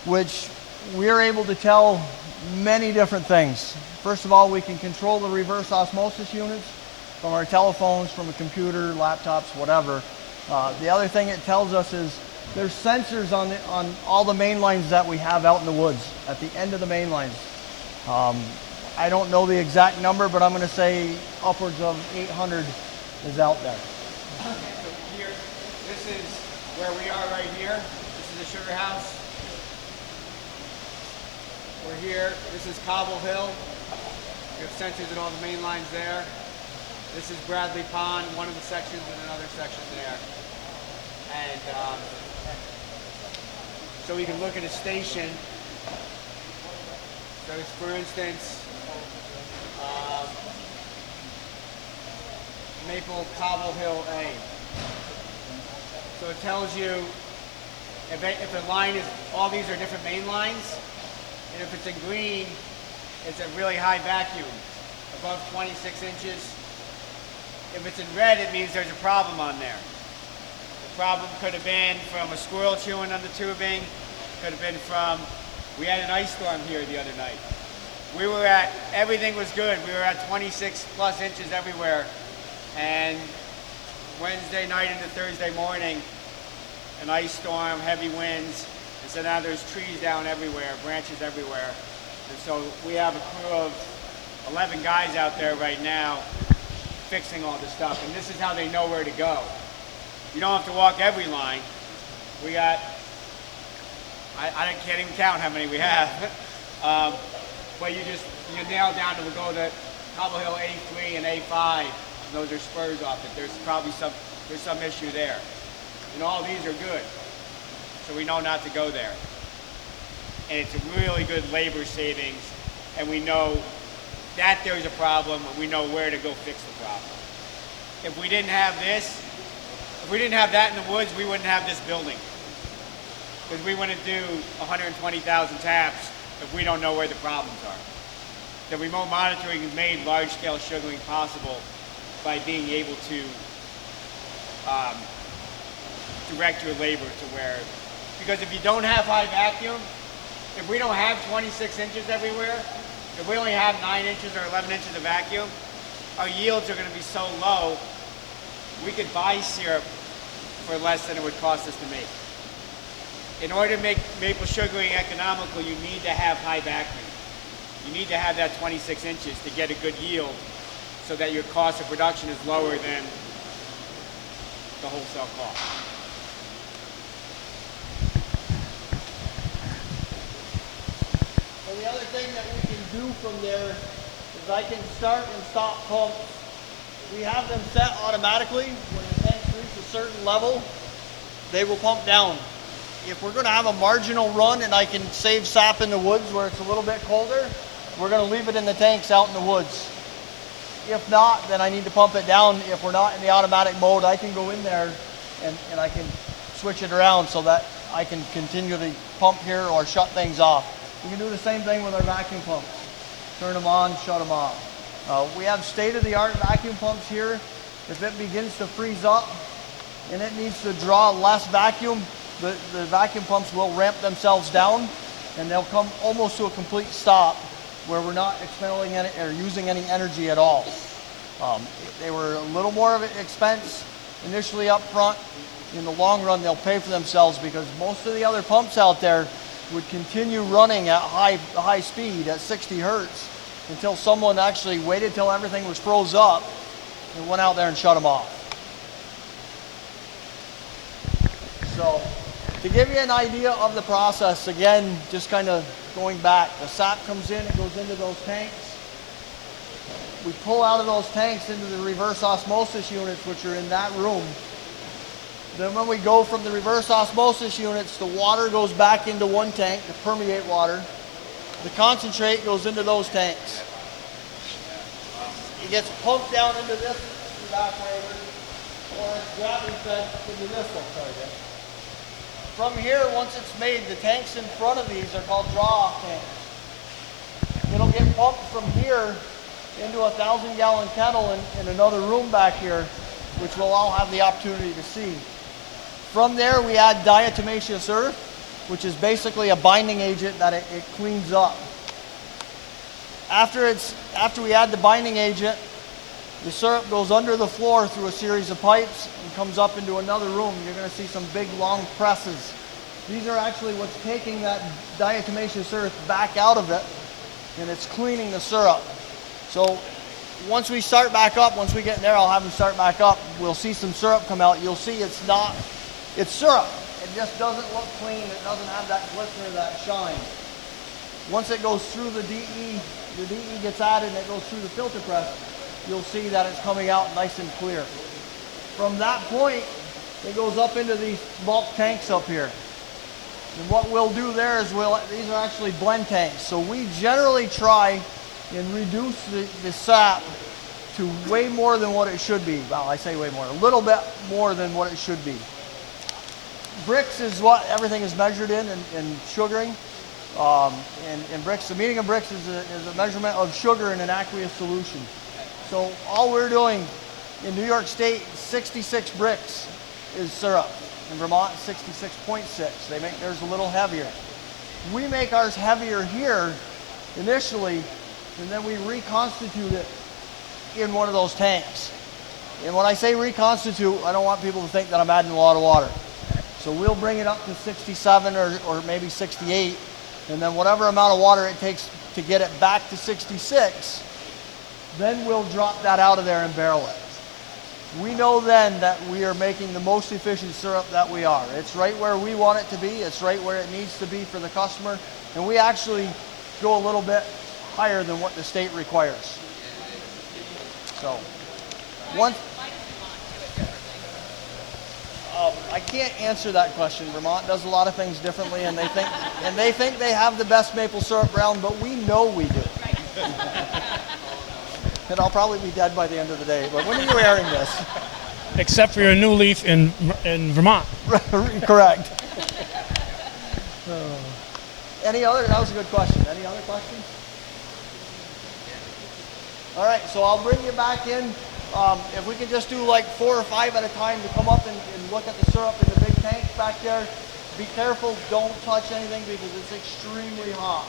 which we're able to tell many different things. First of all, we can control the reverse osmosis units from our telephones, from a computer, laptops, whatever. The other thing it tells us is there's sensors on all the main lines that we have out in the woods, at the end of the main lines. I don't know the exact number, but I'm going to say upwards of 800 is out there. So here, this is where we are right here. This is the sugar house. We're here. This is Cobble Hill. We have sensors in all the main lines there. This is Bradley Pond, one of the sections, and another section there. And so we can look at a station. So for instance, Maple Cobble Hill A. So it tells you if a line is, all these are different main lines, and if it's in green, it's a really high vacuum, above 26 inches. If it's in red, it means there's a problem on there. The problem could have been from a squirrel chewing on the tubing, could have been from, we had an ice storm here the other night. Everything was good. We were at 26 plus inches everywhere. And Wednesday night into Thursday morning, an ice storm, heavy winds. And so now there's trees down everywhere, branches everywhere. And so we have a crew of 11 guys out there right now fixing all this stuff. And this is how they know where to go. You don't have to walk every line. We got, I can't even count how many we have. But you nail down to go to Cobble Hill A3 and A5. And those are spurs off it. There's probably some issue there. And all these are good. So we know not to go there. And it's a really good labor savings. And we know that there's a problem, and we know where to go fix the problem. If we didn't have this, if we didn't have that in the woods, we wouldn't have this building. Because we wouldn't do 120,000 taps if we don't know where the problems are. The remote monitoring has made large-scale sugaring possible by being able to direct your labor to where, because if you don't have high vacuum, if we don't have 26 inches everywhere, if we only have 9 inches or 11 inches of vacuum, our yields are going to be so low, we could buy syrup for less than it would cost us to make. In order to make maple sugaring economical, you need to have high vacuum. You need to have that 26 inches to get a good yield so that your cost of production is lower than the wholesale cost. So the other thing that we can do from there is I can start and stop pumps. We have them set automatically. When the tanks reach a certain level, they will pump down. If we're going to have a marginal run and I can save sap in the woods where it's a little bit colder, we're going to leave it in the tanks out in the woods. If not, then I need to pump it down. If we're not in the automatic mode, I can go in there and I can switch it around so that I can continually pump here or shut things off. We can do the same thing with our vacuum pumps. Turn them on, shut them off. We have state-of-the-art vacuum pumps here. If it begins to freeze up and it needs to draw less vacuum, the vacuum pumps will ramp themselves down and they'll come almost to a complete stop where we're not expelling any or using any energy at all. They were a little more of an expense initially up front. In the long run, they'll pay for themselves because most of the other pumps out there, would continue running at high speed at 60 hertz until someone actually waited till everything was froze up and went out there and shut them off. So to give you an idea of the process, again, just kind of going back, the sap comes in, it goes into those tanks. We pull out of those tanks into the reverse osmosis units, which are in that room. Then when we go from the reverse osmosis units, the water goes back into one tank, the permeate water. The concentrate goes into those tanks. It gets pumped down into this evaporator, or it's gravity fed into this one. Sorry, Dave. From here, once it's made, the tanks in front of these are called draw-off tanks. It'll get pumped from here into a 1,000-gallon kettle in another room back here, which we'll all have the opportunity to see. From there, we add diatomaceous earth, which is basically a binding agent that it cleans up. After we add the binding agent, the syrup goes under the floor through a series of pipes and comes up into another room. You're going to see some big long presses. These are actually what's taking that diatomaceous earth back out of it, and it's cleaning the syrup. So once we start back up, once we get in there, I'll have them start back up. We'll see some syrup come out. You'll see it's syrup. It just doesn't look clean. It doesn't have that glister, that shine. Once it goes through the DE gets added and it goes through the filter press, you'll see that it's coming out nice and clear. From that point, it goes up into these bulk tanks up here. And what we'll do there is these are actually blend tanks. So we generally try and reduce the sap to way more than what it should be. Well, I say way more, a little bit more than what it should be. Brix is what everything is measured in sugaring. And brix, the meaning of brix is a measurement of sugar in an aqueous solution. So all we're doing in New York State, 66 brix is syrup. In Vermont, 66.6. They make theirs a little heavier. We make ours heavier here initially, and then we reconstitute it in one of those tanks. And when I say reconstitute, I don't want people to think that I'm adding a lot of water. So we'll bring it up to 67 or maybe 68, and then whatever amount of water it takes to get it back to 66, then we'll drop that out of there and barrel it. We know then that we are making the most efficient syrup that we are. It's right where we want it to be. It's right where it needs to be for the customer. And we actually go a little bit higher than what the state requires. So, I can't answer that question. Vermont does a lot of things differently, and they think they have the best maple syrup brown, but we know we do. And I'll probably be dead by the end of the day. But when are you airing this? Except for your new leaf in Vermont. Correct. That was a good question. Any other questions? All right, so I'll bring you back in. If we could just do like 4 or 5 at a time to come up and look at the syrup in the big tanks back there. Be careful, don't touch anything because it's extremely hot.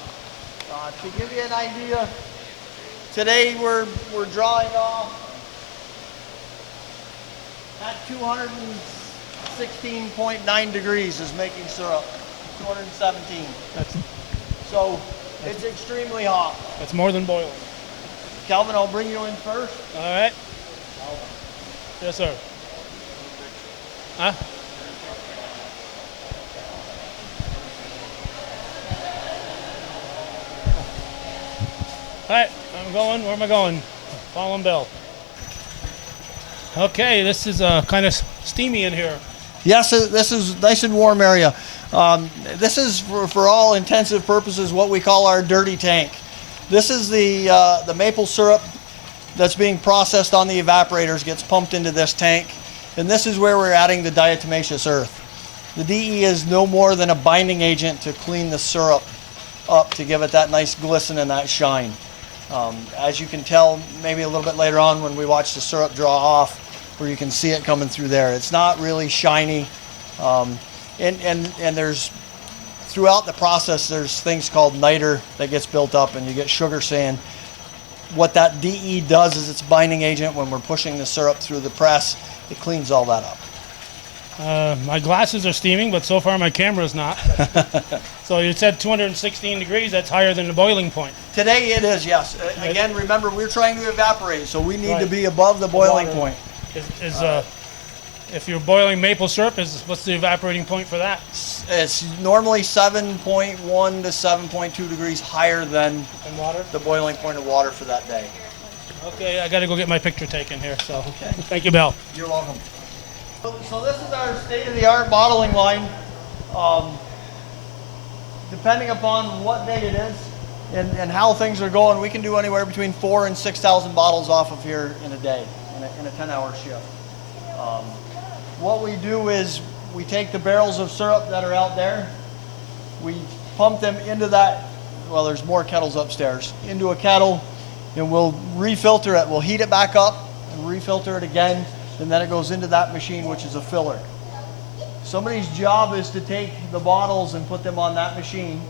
To give you an idea, today we're drawing off at 216.9 degrees is making syrup, 217. So it's extremely hot. That's more than boiling. Calvin, I'll bring you in first. All right. Yes, sir. Huh? All right, I'm going. Where am I going? Following Bill. Okay, this is kind of steamy in here. Yes, this is nice and warm area. This is, for all intensive purposes, what we call our dirty tank. This is the maple syrup that's being processed on the evaporators, gets pumped into this tank, and this is where we're adding the diatomaceous earth. The DE is no more than a binding agent to clean the syrup up to give it that nice glisten and that shine. As you can tell, maybe a little bit later on when we watch the syrup draw off, where you can see it coming through there. It's not really shiny, and there's, throughout the process, there's things called niter that gets built up, and you get sugar sand. What that DE does is it's binding agent. When we're pushing the syrup through the press, it cleans all that up. My glasses are steaming, but so far my camera's not. So you said 216 degrees, that's higher than the boiling point. Today it is, yes. Again, remember, we're trying to evaporate, so we need to be above the boiling point. If you're boiling maple syrup, what's the evaporating point for that? It's normally 7.1 to 7.2 degrees higher than In water? the boiling point of water for that day. Okay, I gotta go get my picture taken here, so thank you, Bill. You're welcome. So this is our state-of-the-art bottling line. Depending upon what day it is and how things are going, we can do anywhere between 4,000 and 6,000 bottles off of here in a day, in a 10-hour shift. What we do is we take the barrels of syrup that are out there, we pump them into that, well, there's more kettles upstairs, into a kettle, and we'll refilter it. We'll heat it back up and refilter it again, and then it goes into that machine, which is a filler. Somebody's job is to take the bottles and put them on that machine,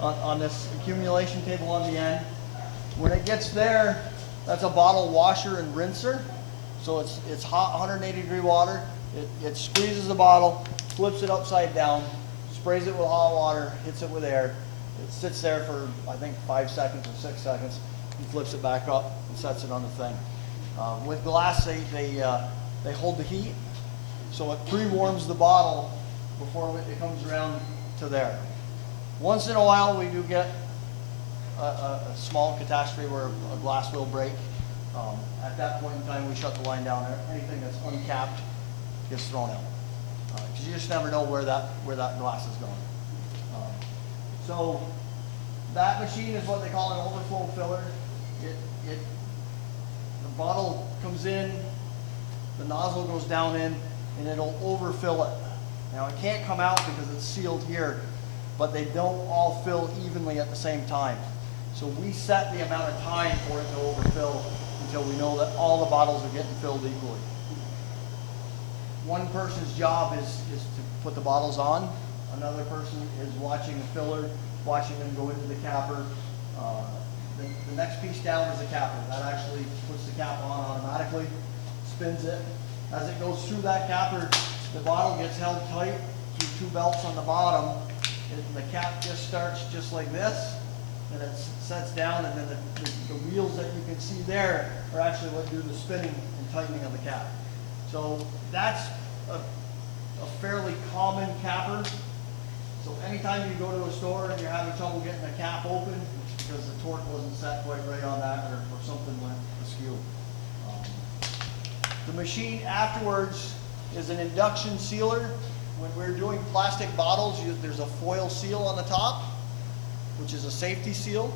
on this accumulation table on the end. When it gets there, that's a bottle washer and rinser. So it's hot, 180 degree water. It squeezes the bottle, flips it upside down, sprays it with hot water, hits it with air. It sits there for, I think, 5 seconds or 6 seconds, and flips it back up and sets it on the thing. With glass, they hold the heat, so it pre-warms the bottle before it comes around to there. Once in a while, we do get a small catastrophe where a glass will break. At that point in time, we shut the line down. Anything that's uncapped gets thrown out, because you just never know where that glass is going. So that machine is what they call an overflow filler. The bottle comes in, the nozzle goes down in, and it'll overfill it. Now it can't come out because it's sealed here, but they don't all fill evenly at the same time. So we set the amount of time for it to overfill until we know that all the bottles are getting filled equally. One person's job is to put the bottles on. Another person is watching the filler, watching them go into the capper. The next piece down is a capper. That actually puts the cap on automatically, spins it. As it goes through that capper, the bottle gets held tight through 2 belts on the bottom. The cap just starts just like this, and it sets down, and then the wheels that you can see there are actually what do the spinning and tightening of the cap. So that's a fairly common capper. So anytime you go to a store and you're having trouble getting the cap open, it's because the torque wasn't set quite right on that, or something went askew. The machine afterwards is an induction sealer. When we're doing plastic bottles, there's a foil seal on the top, which is a safety seal.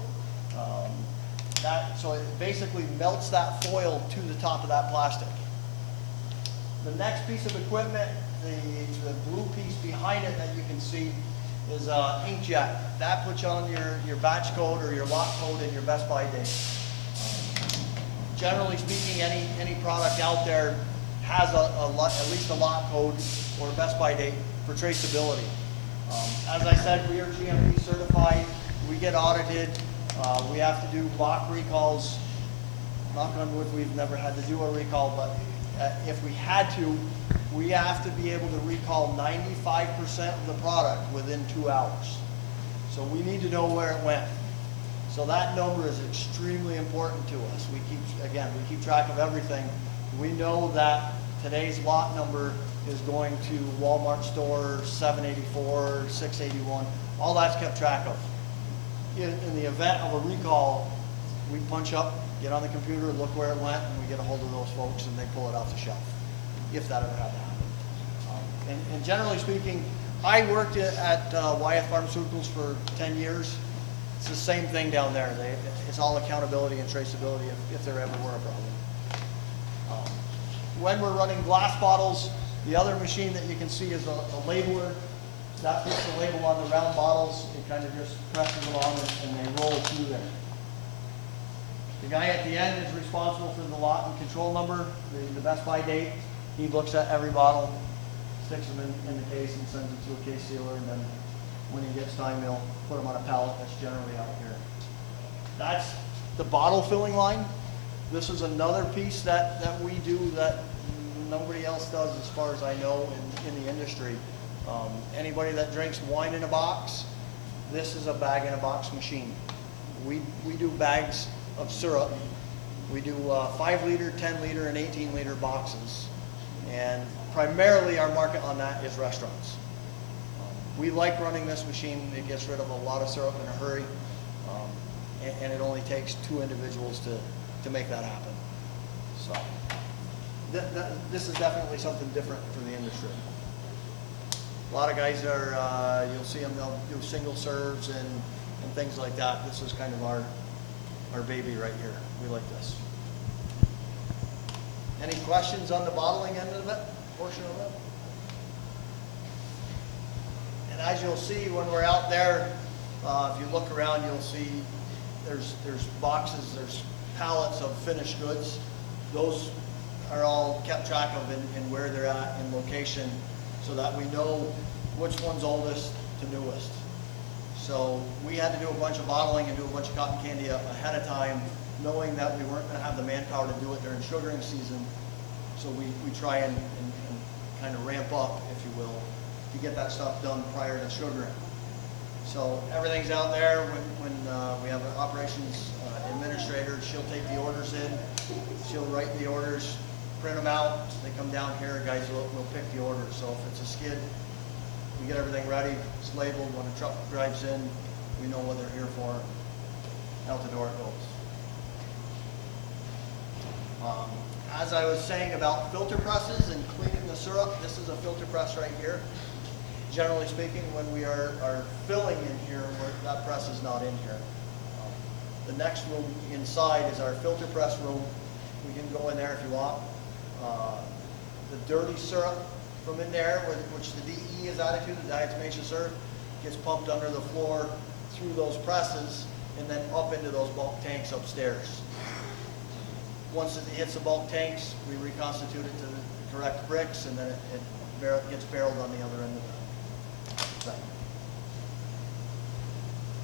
So it basically melts that foil to the top of that plastic. The next piece of equipment, the blue piece behind it that you can see, is inkjet. That puts on your batch code or your lot code in your Best Buy date. Generally speaking, any product out there has at least a lot code or a Best Buy date for traceability. As I said, we are GMP certified. We get audited. We have to do mock recalls. Knock on wood, we've never had to do a recall, but if we had to, we have to be able to recall 95% of the product within 2 hours. So we need to know where it went. So that number is extremely important to us. We keep track of everything. We know that today's lot number is going to Walmart store 784, 681. All that's kept track of. In the event of a recall, we punch up, get on the computer, look where it went, and we get a hold of those folks and they pull it off the shelf, if that ever had to happen. And generally speaking, I worked at Wyeth Pharmaceuticals for 10 years. It's the same thing down there. It's all accountability and traceability if there ever were a problem. When we're running glass bottles, the other machine that you can see is a labeler. That puts the label on the round bottles. It kind of just presses along and they roll through there. The guy at the end is responsible for the lot and control number, the Best Buy date. He looks at every bottle, sticks them in the case and sends it to a case sealer, and then when he gets time, he'll put them on a pallet that's generally out here. That's the bottle filling line. This is another piece that we do that nobody else does as far as I know in the industry. Anybody that drinks wine in a box, this is a bag in a box machine. We do bags of syrup. We do 5 liter, 10 liter, and 18 liter boxes. And primarily our market on that is restaurants. We like running this machine. It gets rid of a lot of syrup in a hurry. And it only takes 2 individuals to make that happen. So this is definitely something different for the industry. A lot of guys are, you'll see them, they'll do single serves and things like that. This is kind of our baby right here. We like this. Any questions on the bottling end of it, portion of it? And as you'll see when we're out there, if you look around, you'll see there's boxes, there's pallets of finished goods. Those are all kept track of in where they're at in location, so that we know which one's oldest to newest. So we had to do a bunch of bottling and do a bunch of cotton candy ahead of time, knowing that we weren't going to have the manpower to do it during sugaring season. So we try and kind of ramp up, if you will, to get that stuff done prior to sugaring. So everything's out there. When we have an operations administrator, she'll take the orders in, she'll write the orders, print them out. They come down here, guys will pick the orders. So if it's a skid, we get everything ready, it's labeled. When a truck drives in, we know what they're here for. Out the door it goes. As I was saying about filter presses and cleaning the syrup, this is a filter press right here. Generally speaking, when we are filling in here, that press is not in here. The next room inside is our filter press room. We can go in there if you want. The dirty syrup from in there, which the DE is added to, the diatomaceous syrup, gets pumped under the floor through those presses and then up into those bulk tanks upstairs. Once it hits the bulk tanks, we reconstitute it to the correct bricks, and then it gets barreled on the other end of the thing.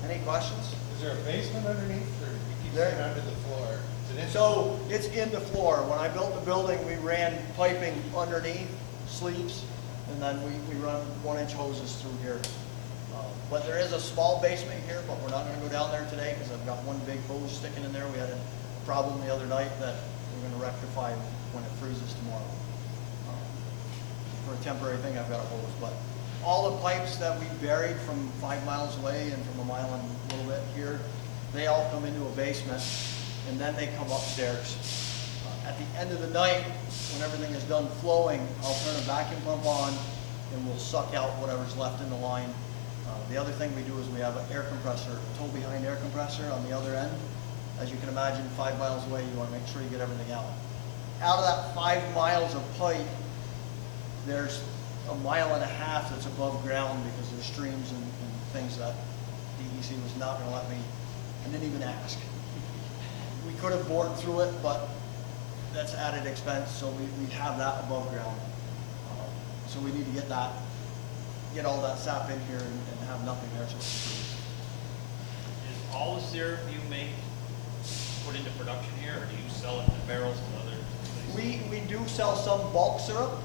Any questions? Is there a basement underneath, or you keep There- it under the floor? Is it in- So it's in the floor. When I built the building, we ran piping underneath, sleeves, and then we run 1-inch hoses through here. But there is a small basement here, but we're not going to go down there today because I've got one big hose sticking in there. We had a problem the other night that we're going to rectify when it freezes tomorrow. For a temporary thing, I've got a hose, but all the pipes that we buried from 5 miles away and from a mile and a little bit here, they all come into a basement, and then they come upstairs. At the end of the night, when everything is done flowing, I'll turn a vacuum pump on, and we'll suck out whatever's left in the line. The other thing we do is we have an air compressor, a tow-behind air compressor on the other end. As you can imagine, 5 miles away, you want to make sure you get everything out. Out of that 5 miles of pipe, there's 1.5 miles that's above ground because there's streams and things that DEC was not going to let me, and didn't even ask. We could have bored through it, but that's added expense, so we have that above ground. So we need to get all that sap in here and have nothing there so it's freeze. Is all the syrup you make put into production here, or do you sell it in barrels to other places? We do sell some bulk syrup.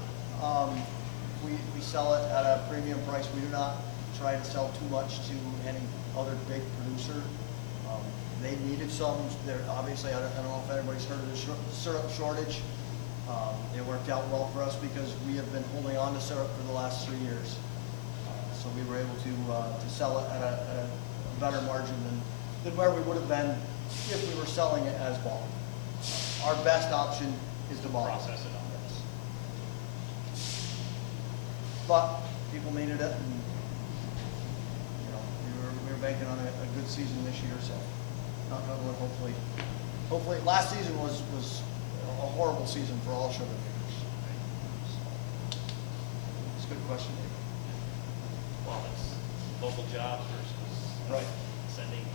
We sell it at a premium price. We do not try to sell too much to any other big producer. They needed some. Obviously, I don't know if anybody's heard of the syrup shortage. It worked out well for us because we have been holding on to syrup for the last 3 years. So we were able to sell it at a better margin than where we would have been if we were selling it as bulk. Our best option is to bottle. Process it on this. But people needed it, and we were banking on a good season this year. So, not going hopefully. Last season was a horrible season for all sugar makers. So, it's a good question. Well, it's local jobs versus Right. sending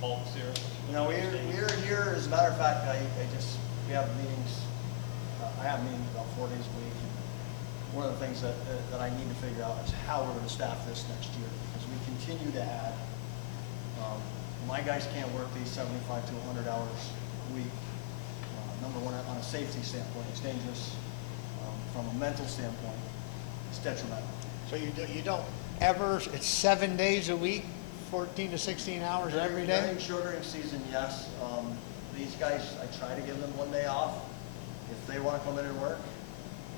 bulk syrup. We're here, as a matter of fact, we have meetings, I have meetings about 4 days a week. One of the things that I need to figure out is how we're going to staff this next year, because we continue to add. My guys can't work these 75 to 100 hours a week. Number one, on a safety standpoint, it's dangerous. from a mental standpoint, it's detrimental. So you don't ever, it's 7 days a week, 14 to 16 hours every day? During sugaring season, yes. These guys, I try to give them 1 day off. If they want to come in and work,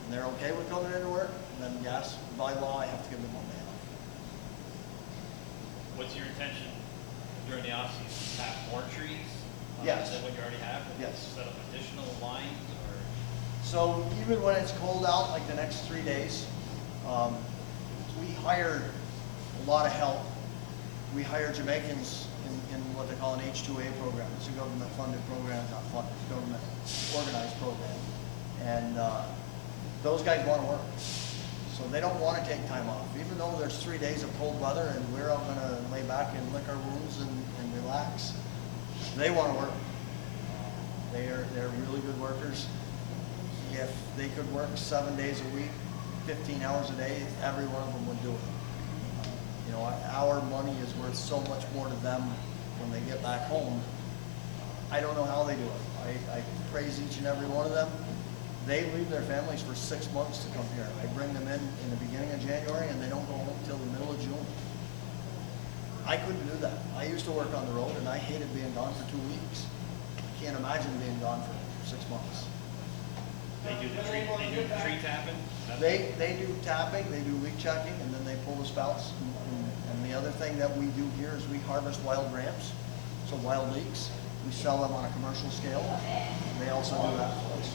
and they're okay with coming in and work, then yes, by law, I have to give them 1 day off. What's your intention during the off-season? Have more trees? Yes. Than what you already have? Yes. Set up additional lines or? So even when it's cold out, like the next 3 days, we hired a lot of help. We hire Jamaicans in what they call an H-2A program. It's a government-funded program, not funded, government-organized program. And those guys want to work. So they don't want to take time off. Even though there's 3 days of cold weather and we're all going to lay back and lick our wounds and relax, they want to work. They're really good workers. If they could work 7 days a week, 15 hours a day, every one of them would do it. You know, our money is worth so much more to them when they get back home. I don't know how they do it. I praise each and every one of them. They leave their families for 6 months to come here. I bring them in the beginning of January and they don't go home until the middle of June. I couldn't do that. I used to work on the road and I hated being gone for 2 weeks. I can't imagine being gone for 6 months. They do the tree tapping? They do tapping, they do leak checking, and then they pull the spouts. And the other thing that we do here is we harvest wild ramps, so wild leeks. We sell them on a commercial scale. They also do that for us.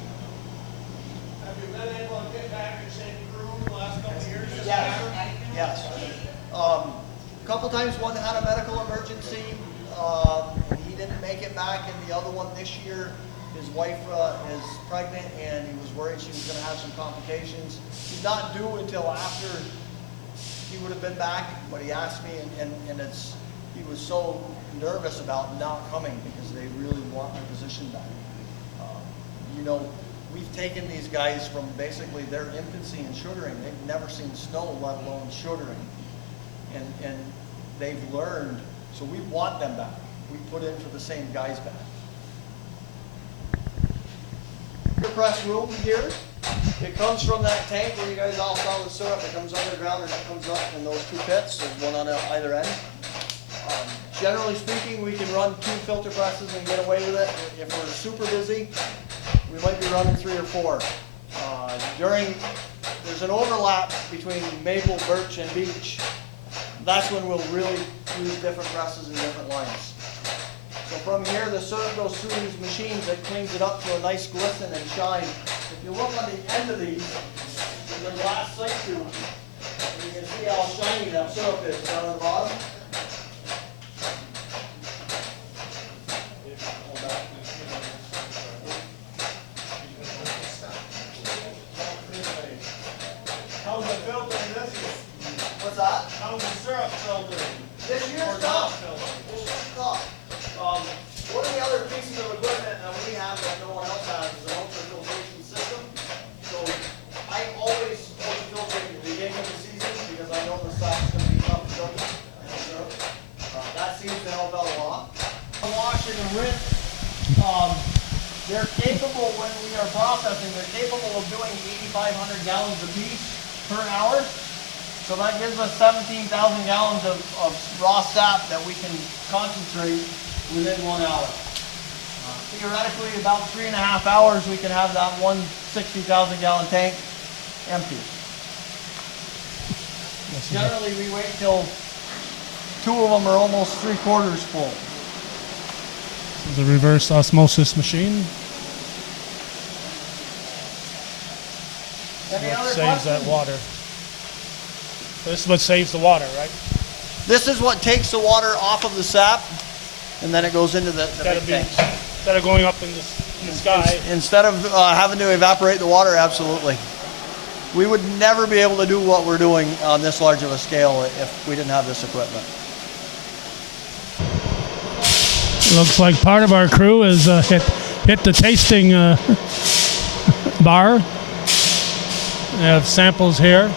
Have you been able to get back the same crew the last couple of years? Yes. A couple times, one had a medical emergency. He didn't make it back, and the other one this year, his wife is pregnant, and he was worried she was going to have some complications. He's not due until after he would have been back, but he asked me, and he was so nervous about not coming because they really want their position back. You know, we've taken these guys from basically their infancy in sugaring. They've never seen snow, let alone sugaring. And they've learned, so we want them back. We put in for the same guys back. Press room here. It comes from that tank where you guys all saw the syrup. It comes underground and it comes up in those 2 pits. There's one on either end. Generally speaking, we can run 2 filter presses and get away with it. If we're super busy, we might be running 3 or 4. There's an overlap between maple, birch, and beech. That's when we'll really use different presses and different lines. So from here, the syrup goes through these machines that cleans it up to a nice glisten and shine. If you look on the end of these, there's a glass sight tube. You can see how shiny that syrup is down at the bottom. How's the filtering this year? What's that? How's the syrup filtering? This year's tough. This year's tough. One of the other pieces of equipment that we have that no one else has is an ultrafiltration system. So I always ultrafiltrate at the beginning of the season because I know the stock's going to be tough to cook and syrup. That seems to help out a lot. Washing and rinse. They're capable, when we are processing, they're capable of doing 8,500 gallons a piece per hour. So that gives us 17,000 gallons of raw sap that we can concentrate within 1 hour. Theoretically, about 3.5 hours, we can have that 160,000 gallon tank empty. Generally, we wait till 2 of them are almost 3/4 full. The reverse osmosis machine Any other saves that questions? water. This is what saves the water, right? This is what takes the water off of the sap, and then it goes into the big tanks. Instead of going up in the sky. Instead of having to evaporate the water, absolutely. We would never be able to do what we're doing on this large of a scale if we didn't have this equipment. Looks like part of our crew has hit the tasting bar. We have samples here.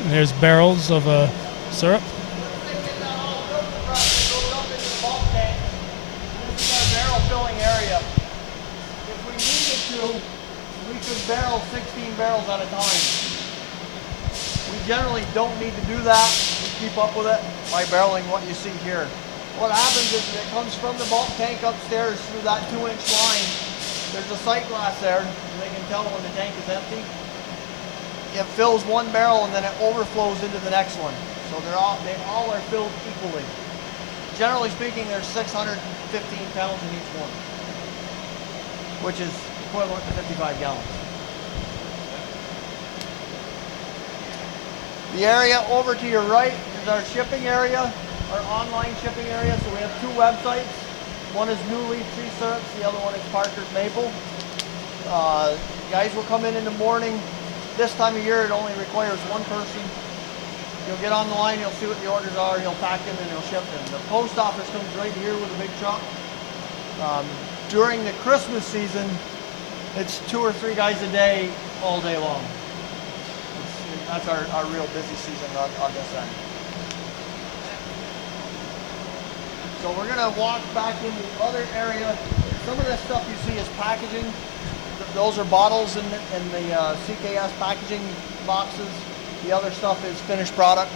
And here's barrels of syrup. This is our barrel filling area. barrel 16 barrels at a time. We generally don't need to do that. We keep up with it by barreling what you see here. What happens is it comes from the bulk tank upstairs through that 2-inch line. There's a sight glass there, and they can tell when the tank is empty. It fills one barrel and then it overflows into the next one. So they all are filled equally. Generally speaking, there's 615 pounds in each one, which is equivalent to 55 gallons. The area over to your right is our shipping area, our online shipping area. So we have two websites. One is New Leaf Tree Syrups, the other one is Parker's Maple. Guys will come in the morning. This time of year, it only requires one person. You'll get on the line, you'll see what the orders are, he'll pack them and he'll ship them. The post office comes right here with a big truck. During the Christmas season, it's 2 or 3 guys a day, all day long. That's our real busy season on this end. So we're gonna walk back into the other area. Some of this stuff you see is packaging. Those are bottles in the CKS packaging boxes. The other stuff is finished product.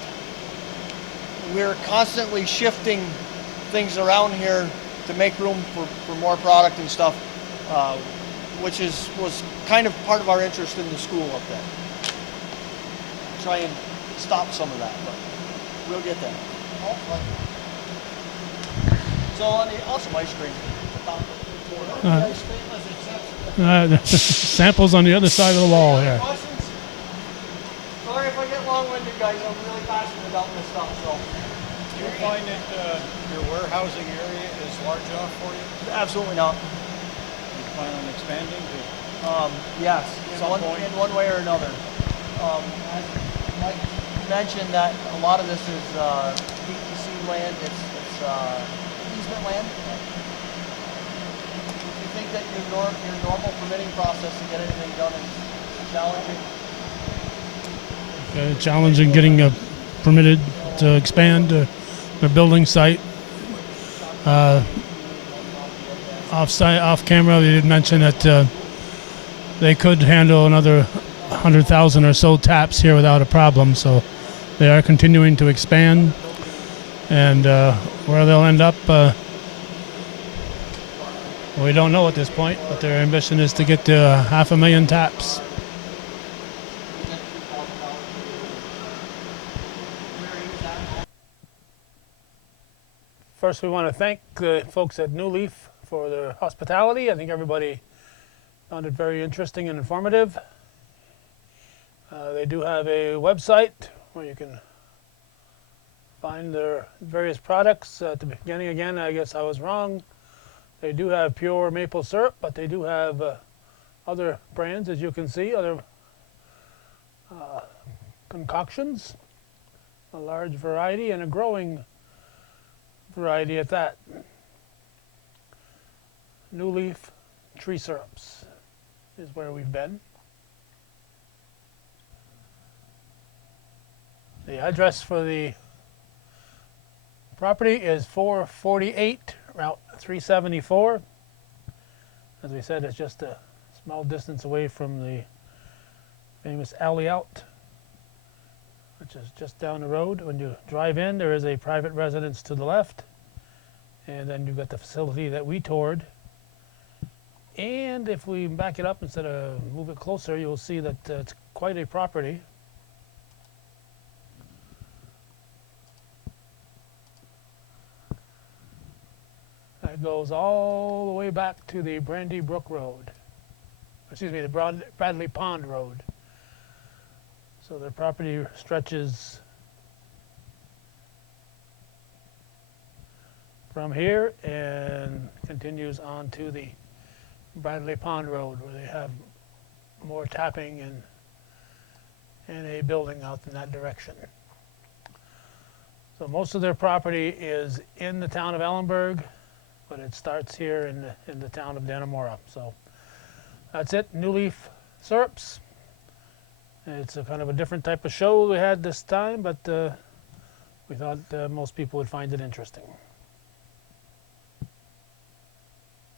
We're constantly shifting things around here to make room for more product and stuff, which was kind of part of our interest in the school up there. Try and stop some of that, but we'll get there. So on the awesome ice cream. Samples on the other side of the wall here. Questions? Sorry if I get long-winded, guys. I'm really passionate about this stuff. So, Do you find that your warehousing area is large enough for you? absolutely not. You plan on expanding to Yes, Some point. in one way or another. As Mike mentioned, that a lot of this is DEC land. It's easement land. If you think that your normal permitting process to get anything done is challenging, Challenging getting permitted to expand a building site. Off camera, they did mention that they could handle another 100,000 or so taps here without a problem. So they are continuing to expand, and where they'll end up, we don't know at this point. But their ambition is to get to 500,000 taps. First, we want to thank the folks at New Leaf for their hospitality. I think everybody found it very interesting and informative. They do have a website where you can find their various products. At the beginning, again, I guess I was wrong. They do have pure maple syrup, but they do have other brands, as you can see, other concoctions, a large variety and a growing variety at that. New Leaf Tree Syrups is where we've been. The address for the property is 448 Route 374. As we said, it's just a small distance away from the famous Alley Out, which is just down the road. When you drive in, there is a private residence to the left, and then you've got the facility that we toured. And if we back it up instead of move it closer, you'll see that it's quite a property. That goes all the way back to the Brandy Brook Road. Excuse me, the Bradley Pond Road. So the property stretches from here and continues on to the Bradley Pond Road, where they have more tapping and a building out in that direction. So most of their property is in the town of Ellenburg, but it starts here in the town of Dannemora. So that's it, New Leaf Syrups. It's a kind of a different type of show we had this time, but we thought most people would find it interesting.